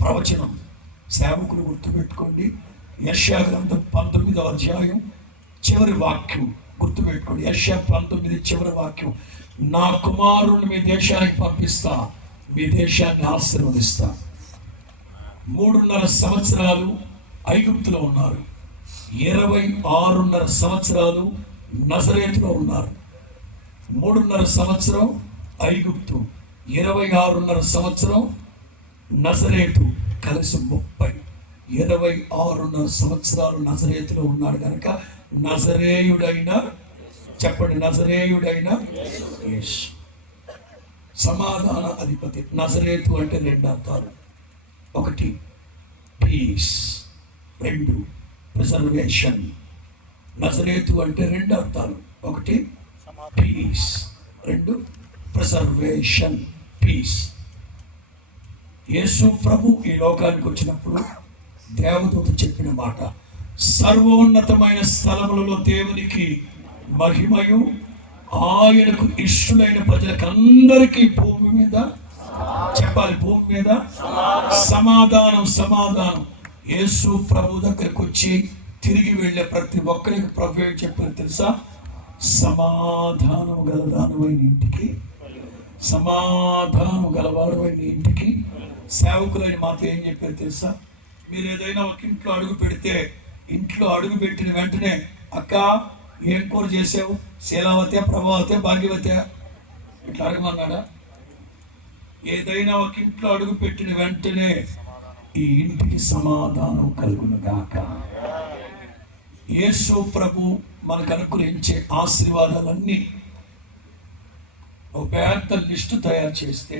ప్రవచనం సేవకులు గుర్తుపెట్టుకోండి. యెషయా గ్రంథం 19వ అధ్యాయం చివరి వాక్యం గుర్తుపెట్టుకోండి. యెషయా 19 చివరి వాక్యం, నా కుమారుని మీ దేశానికి పంపిస్తా, మీ దేశాన్ని ఆశీర్వదిస్తా. 3.5 సంవత్సరాలు ఐగుప్తులో ఉన్నారు, 26.5 సంవత్సరాలు నజరేతులో ఉన్నారు. 3.5 సంవత్సరం ఐగుప్తు, 26.5 సంవత్సరం నజరేతు, కలిసి 30. 26.5 సంవత్సరాలు నజరేతులో ఉన్నాడు కనుక నజరేయుడైన, చెప్పండి, నజరేయుడైన యేసు, సమాధాన అధిపతి. నజరేతు అంటే 2 అర్థాలు. 1 పీస్, 2 ప్రిజర్వేషన్. నజరేతు అంటే 2 అర్థాలు. 1 పీస్, 2 ప్రిజర్వేషన్, పీస్. యేసు ప్రభు ఈ లోకానికి వచ్చినప్పుడు దేవదూత చెప్పిన మాట, సర్వోన్నతమైన స్థలములలో దేవునికి మహిమయు, ఆయనకు ఇష్టలైన ప్రజలకు అందరికీ భూమి మీద, చెప్పాలి, భూమి మీద సమాధానం. యేసు ప్రభు దగ్గరకు వచ్చి తిరిగి వెళ్ళే ప్రతి ఒక్కరికి ప్రభు ఏం చెప్పారు తెలుసా? సమాధానం గలదానమైన ఇంటికి, సమాధానం గలవాడమైన ఇంటికి. సేవకులైన మాత ఏం చెప్పారు తెలుసా? మీరు ఏదైనా ఒక ఇంట్లో అడుగు పెడితే, ఇంట్లో అడుగు పెట్టిన వెంటనే, అక్క ఏం కూర చేసావు, శీలావతే, ప్రభావతే, భాగ్యవతే, ఇట్లా అడగమన్నాడా? ఏదైనా ఒక ఇంట్లో అడుగు పెట్టిన వెంటనే ఈ ఇంటికి సమాధానం కలుగును గాక. యేసు ప్రభు మనకు అనుగ్రహించే ఆశీర్వాదాలన్నీ ఒక పెద్ద లిస్టు తయారు చేస్తే,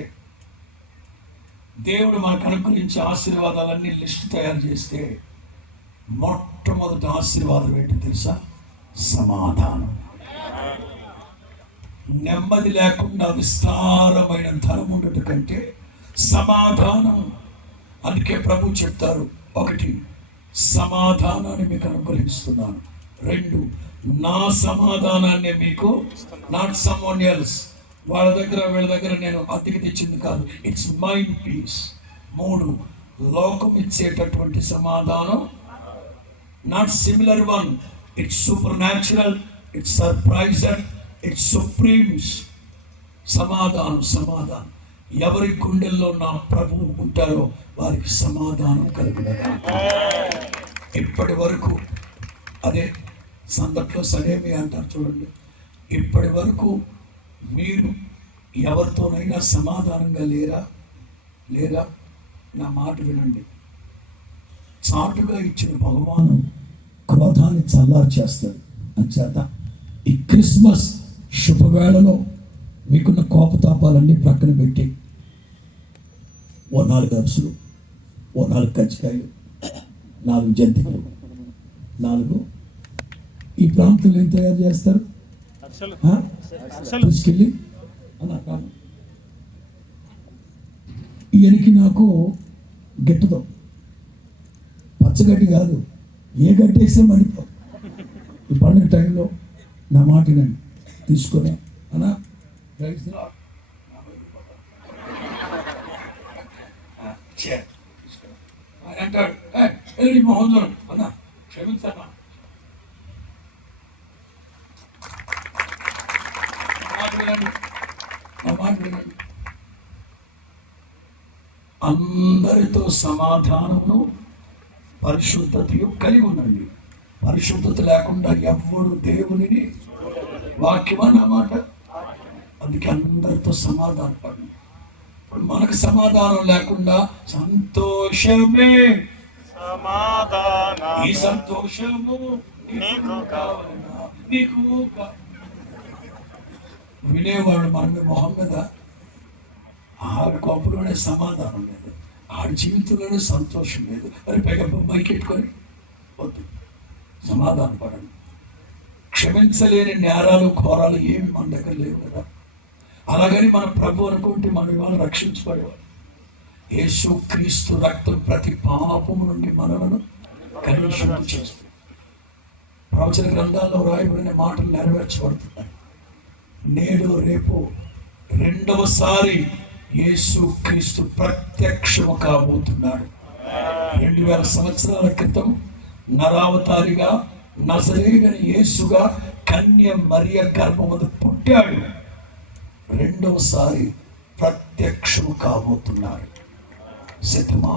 దేవుడు మనకు అనుగ్రహించే ఆశీర్వాదాలన్నీ లిస్టు తయారు చేస్తే, మొట్టమొదటి ఆశీర్వాదం ఏంటి తెలుసా? సమాధానం. నెమ్మది లేకుండా విస్తారమైన ధనం ఉండటం కంటే సమాధానం. అందుకే ప్రభు చెప్తారు, 1 సమాధానాన్ని మీకు అనుగ్రహిస్తున్నాను, 2 నా సమాధానాన్ని మీకు, నాట్ సమ్వన్ ఎల్స్, వాళ్ళ దగ్గర వీళ్ళ దగ్గర నేను అతికి తెచ్చింది కాదు, ఇట్స్ మైండ్ పీస్. 3 లోకం ఇచ్చేటటువంటి సమాధానం, not similar one, it's supernatural, it's surpriser, it's supremes. సమాధానం. ఎవరి గుండెల్లో నా ప్రభువు ఉంటారో వారికి సమాధానం కలుగునగాక. ఇప్పటి వరకు అదే సందట్లో సడేమి అంటారు చూడండి. ఇప్పటి వరకు మీరు ఎవరితోనైనా సమాధానంగా లేరా నా మాట వినండి. చాటుగా ఇచ్చిన బహుమానం క్రోధాన్ని చల్లార్చేస్తుంది. అంచేత ఈ క్రిస్మస్ శుభవేళలో మీకున్న కోపతాపాలన్నీ ప్రక్కన పెట్టి ఓ 4 అరుసులు, ఓ 4 కజ్జికాయలు, 4 జంతికలు, 4 ఈ ప్రాంతంలో ఏం తయారు చేస్తారు తీసుకెళ్ళి అలా కాదు. ఈయనకి నాకు గెట్టుతో పచ్చగడ్డి కాదు, ఏ గడ్డి వేస్తే మడిపో. ఈ పండుగ టైంలో నా మాట వినండి, తీసుకొని అన్నా అంటాడు మహోదరు అన్నా క్షమించన్నా, నా మాట వినండి. అందరితో సమాధానమును పరిశుద్ధతయు కలిగి ఉండండి. పరిశుద్ధత లేకుండా ఎవ్వడు దేవునిని వాక్యమా నా మాట. అందుకే అందరితో సమాధానం పడండి. ఇప్పుడు మనకు సమాధానం లేకుండా సంతోషమే ఈ సంతోషము నీకు కావాలన్నా నీకు వినేవాడు మనమే మొహం మీద ఆడి కోపంలోనే సమాధానం లేదు, ఆడి జీవితంలోనే సంతోషం లేదు. మరి పైగా మైకెట్టుకొని వద్దు, సమాధానం పడండి. క్షమించలేని నేరాలు ఘోరాలు ఏమి మన దగ్గర లేవు కదా. అలాగని మన ప్రభు అనుకుంటే మనం ఇవాళ రక్షించబడేవాడు. యేసు క్రీస్తు రక్తం ప్రతి పాపము నుండి మనలను కలుషితం చేస్తుంది. ప్రవచన గ్రంథాల్లో రాయబడిన మాటలు నెరవేర్చబడుతున్నాయి. నేడు రేపు రెండవసారి యేసు క్రీస్తు ప్రత్యక్షము కాబోతున్నాడు. 2000 సంవత్సరాల క్రితం నరావతారిగా నజరేయుడైన యేసుగా కన్య మరియ గర్భమందు పుట్టాడు. రెండవసారి ప్రత్యక్షము కాబోతున్నాడు. సిద్ధమా?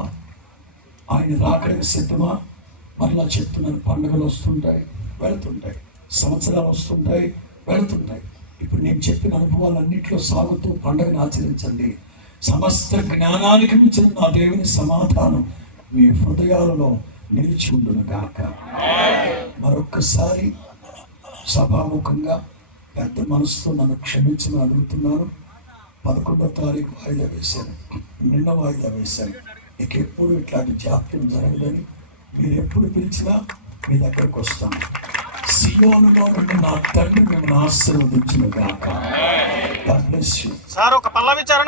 ఆయన రాకడానికి సిద్ధమా? మరలా చెప్తున్నాను, పండుగలు వస్తుంటాయి వెళుతుంటాయి, సంవత్సరాలు వస్తుంటాయి వెళుతుంటాయి. ఇప్పుడు నేను చెప్పిన అనుభవాలన్నింటిలో సాగుతూ పండుగను ఆచరించండి. సమస్త జ్ఞానానికి మించిన నా దేవుని సమాధానం మీ హృదయాలలో నిలిచి ఉండును గాక. మరొక్కసారి సభాముఖంగా పెద్ద మనసుతో నన్ను క్షమించమని అడుగుతున్నాను. 11వ తారీఖు వాయిదా వేశాను, నిన్న వాయిదా వేశాను. ఇక ఎప్పుడు ఇట్లాంటి జాప్యం జరగదని మీరు ఎప్పుడు పిలిచినా మీ దగ్గరకు వస్తాను. సియోనులో నుండి నా తండ్రి మిమ్మల్ని ఆశీర్వదించును గాక. God bless you. సార్ ఒక పల్లవి చరణం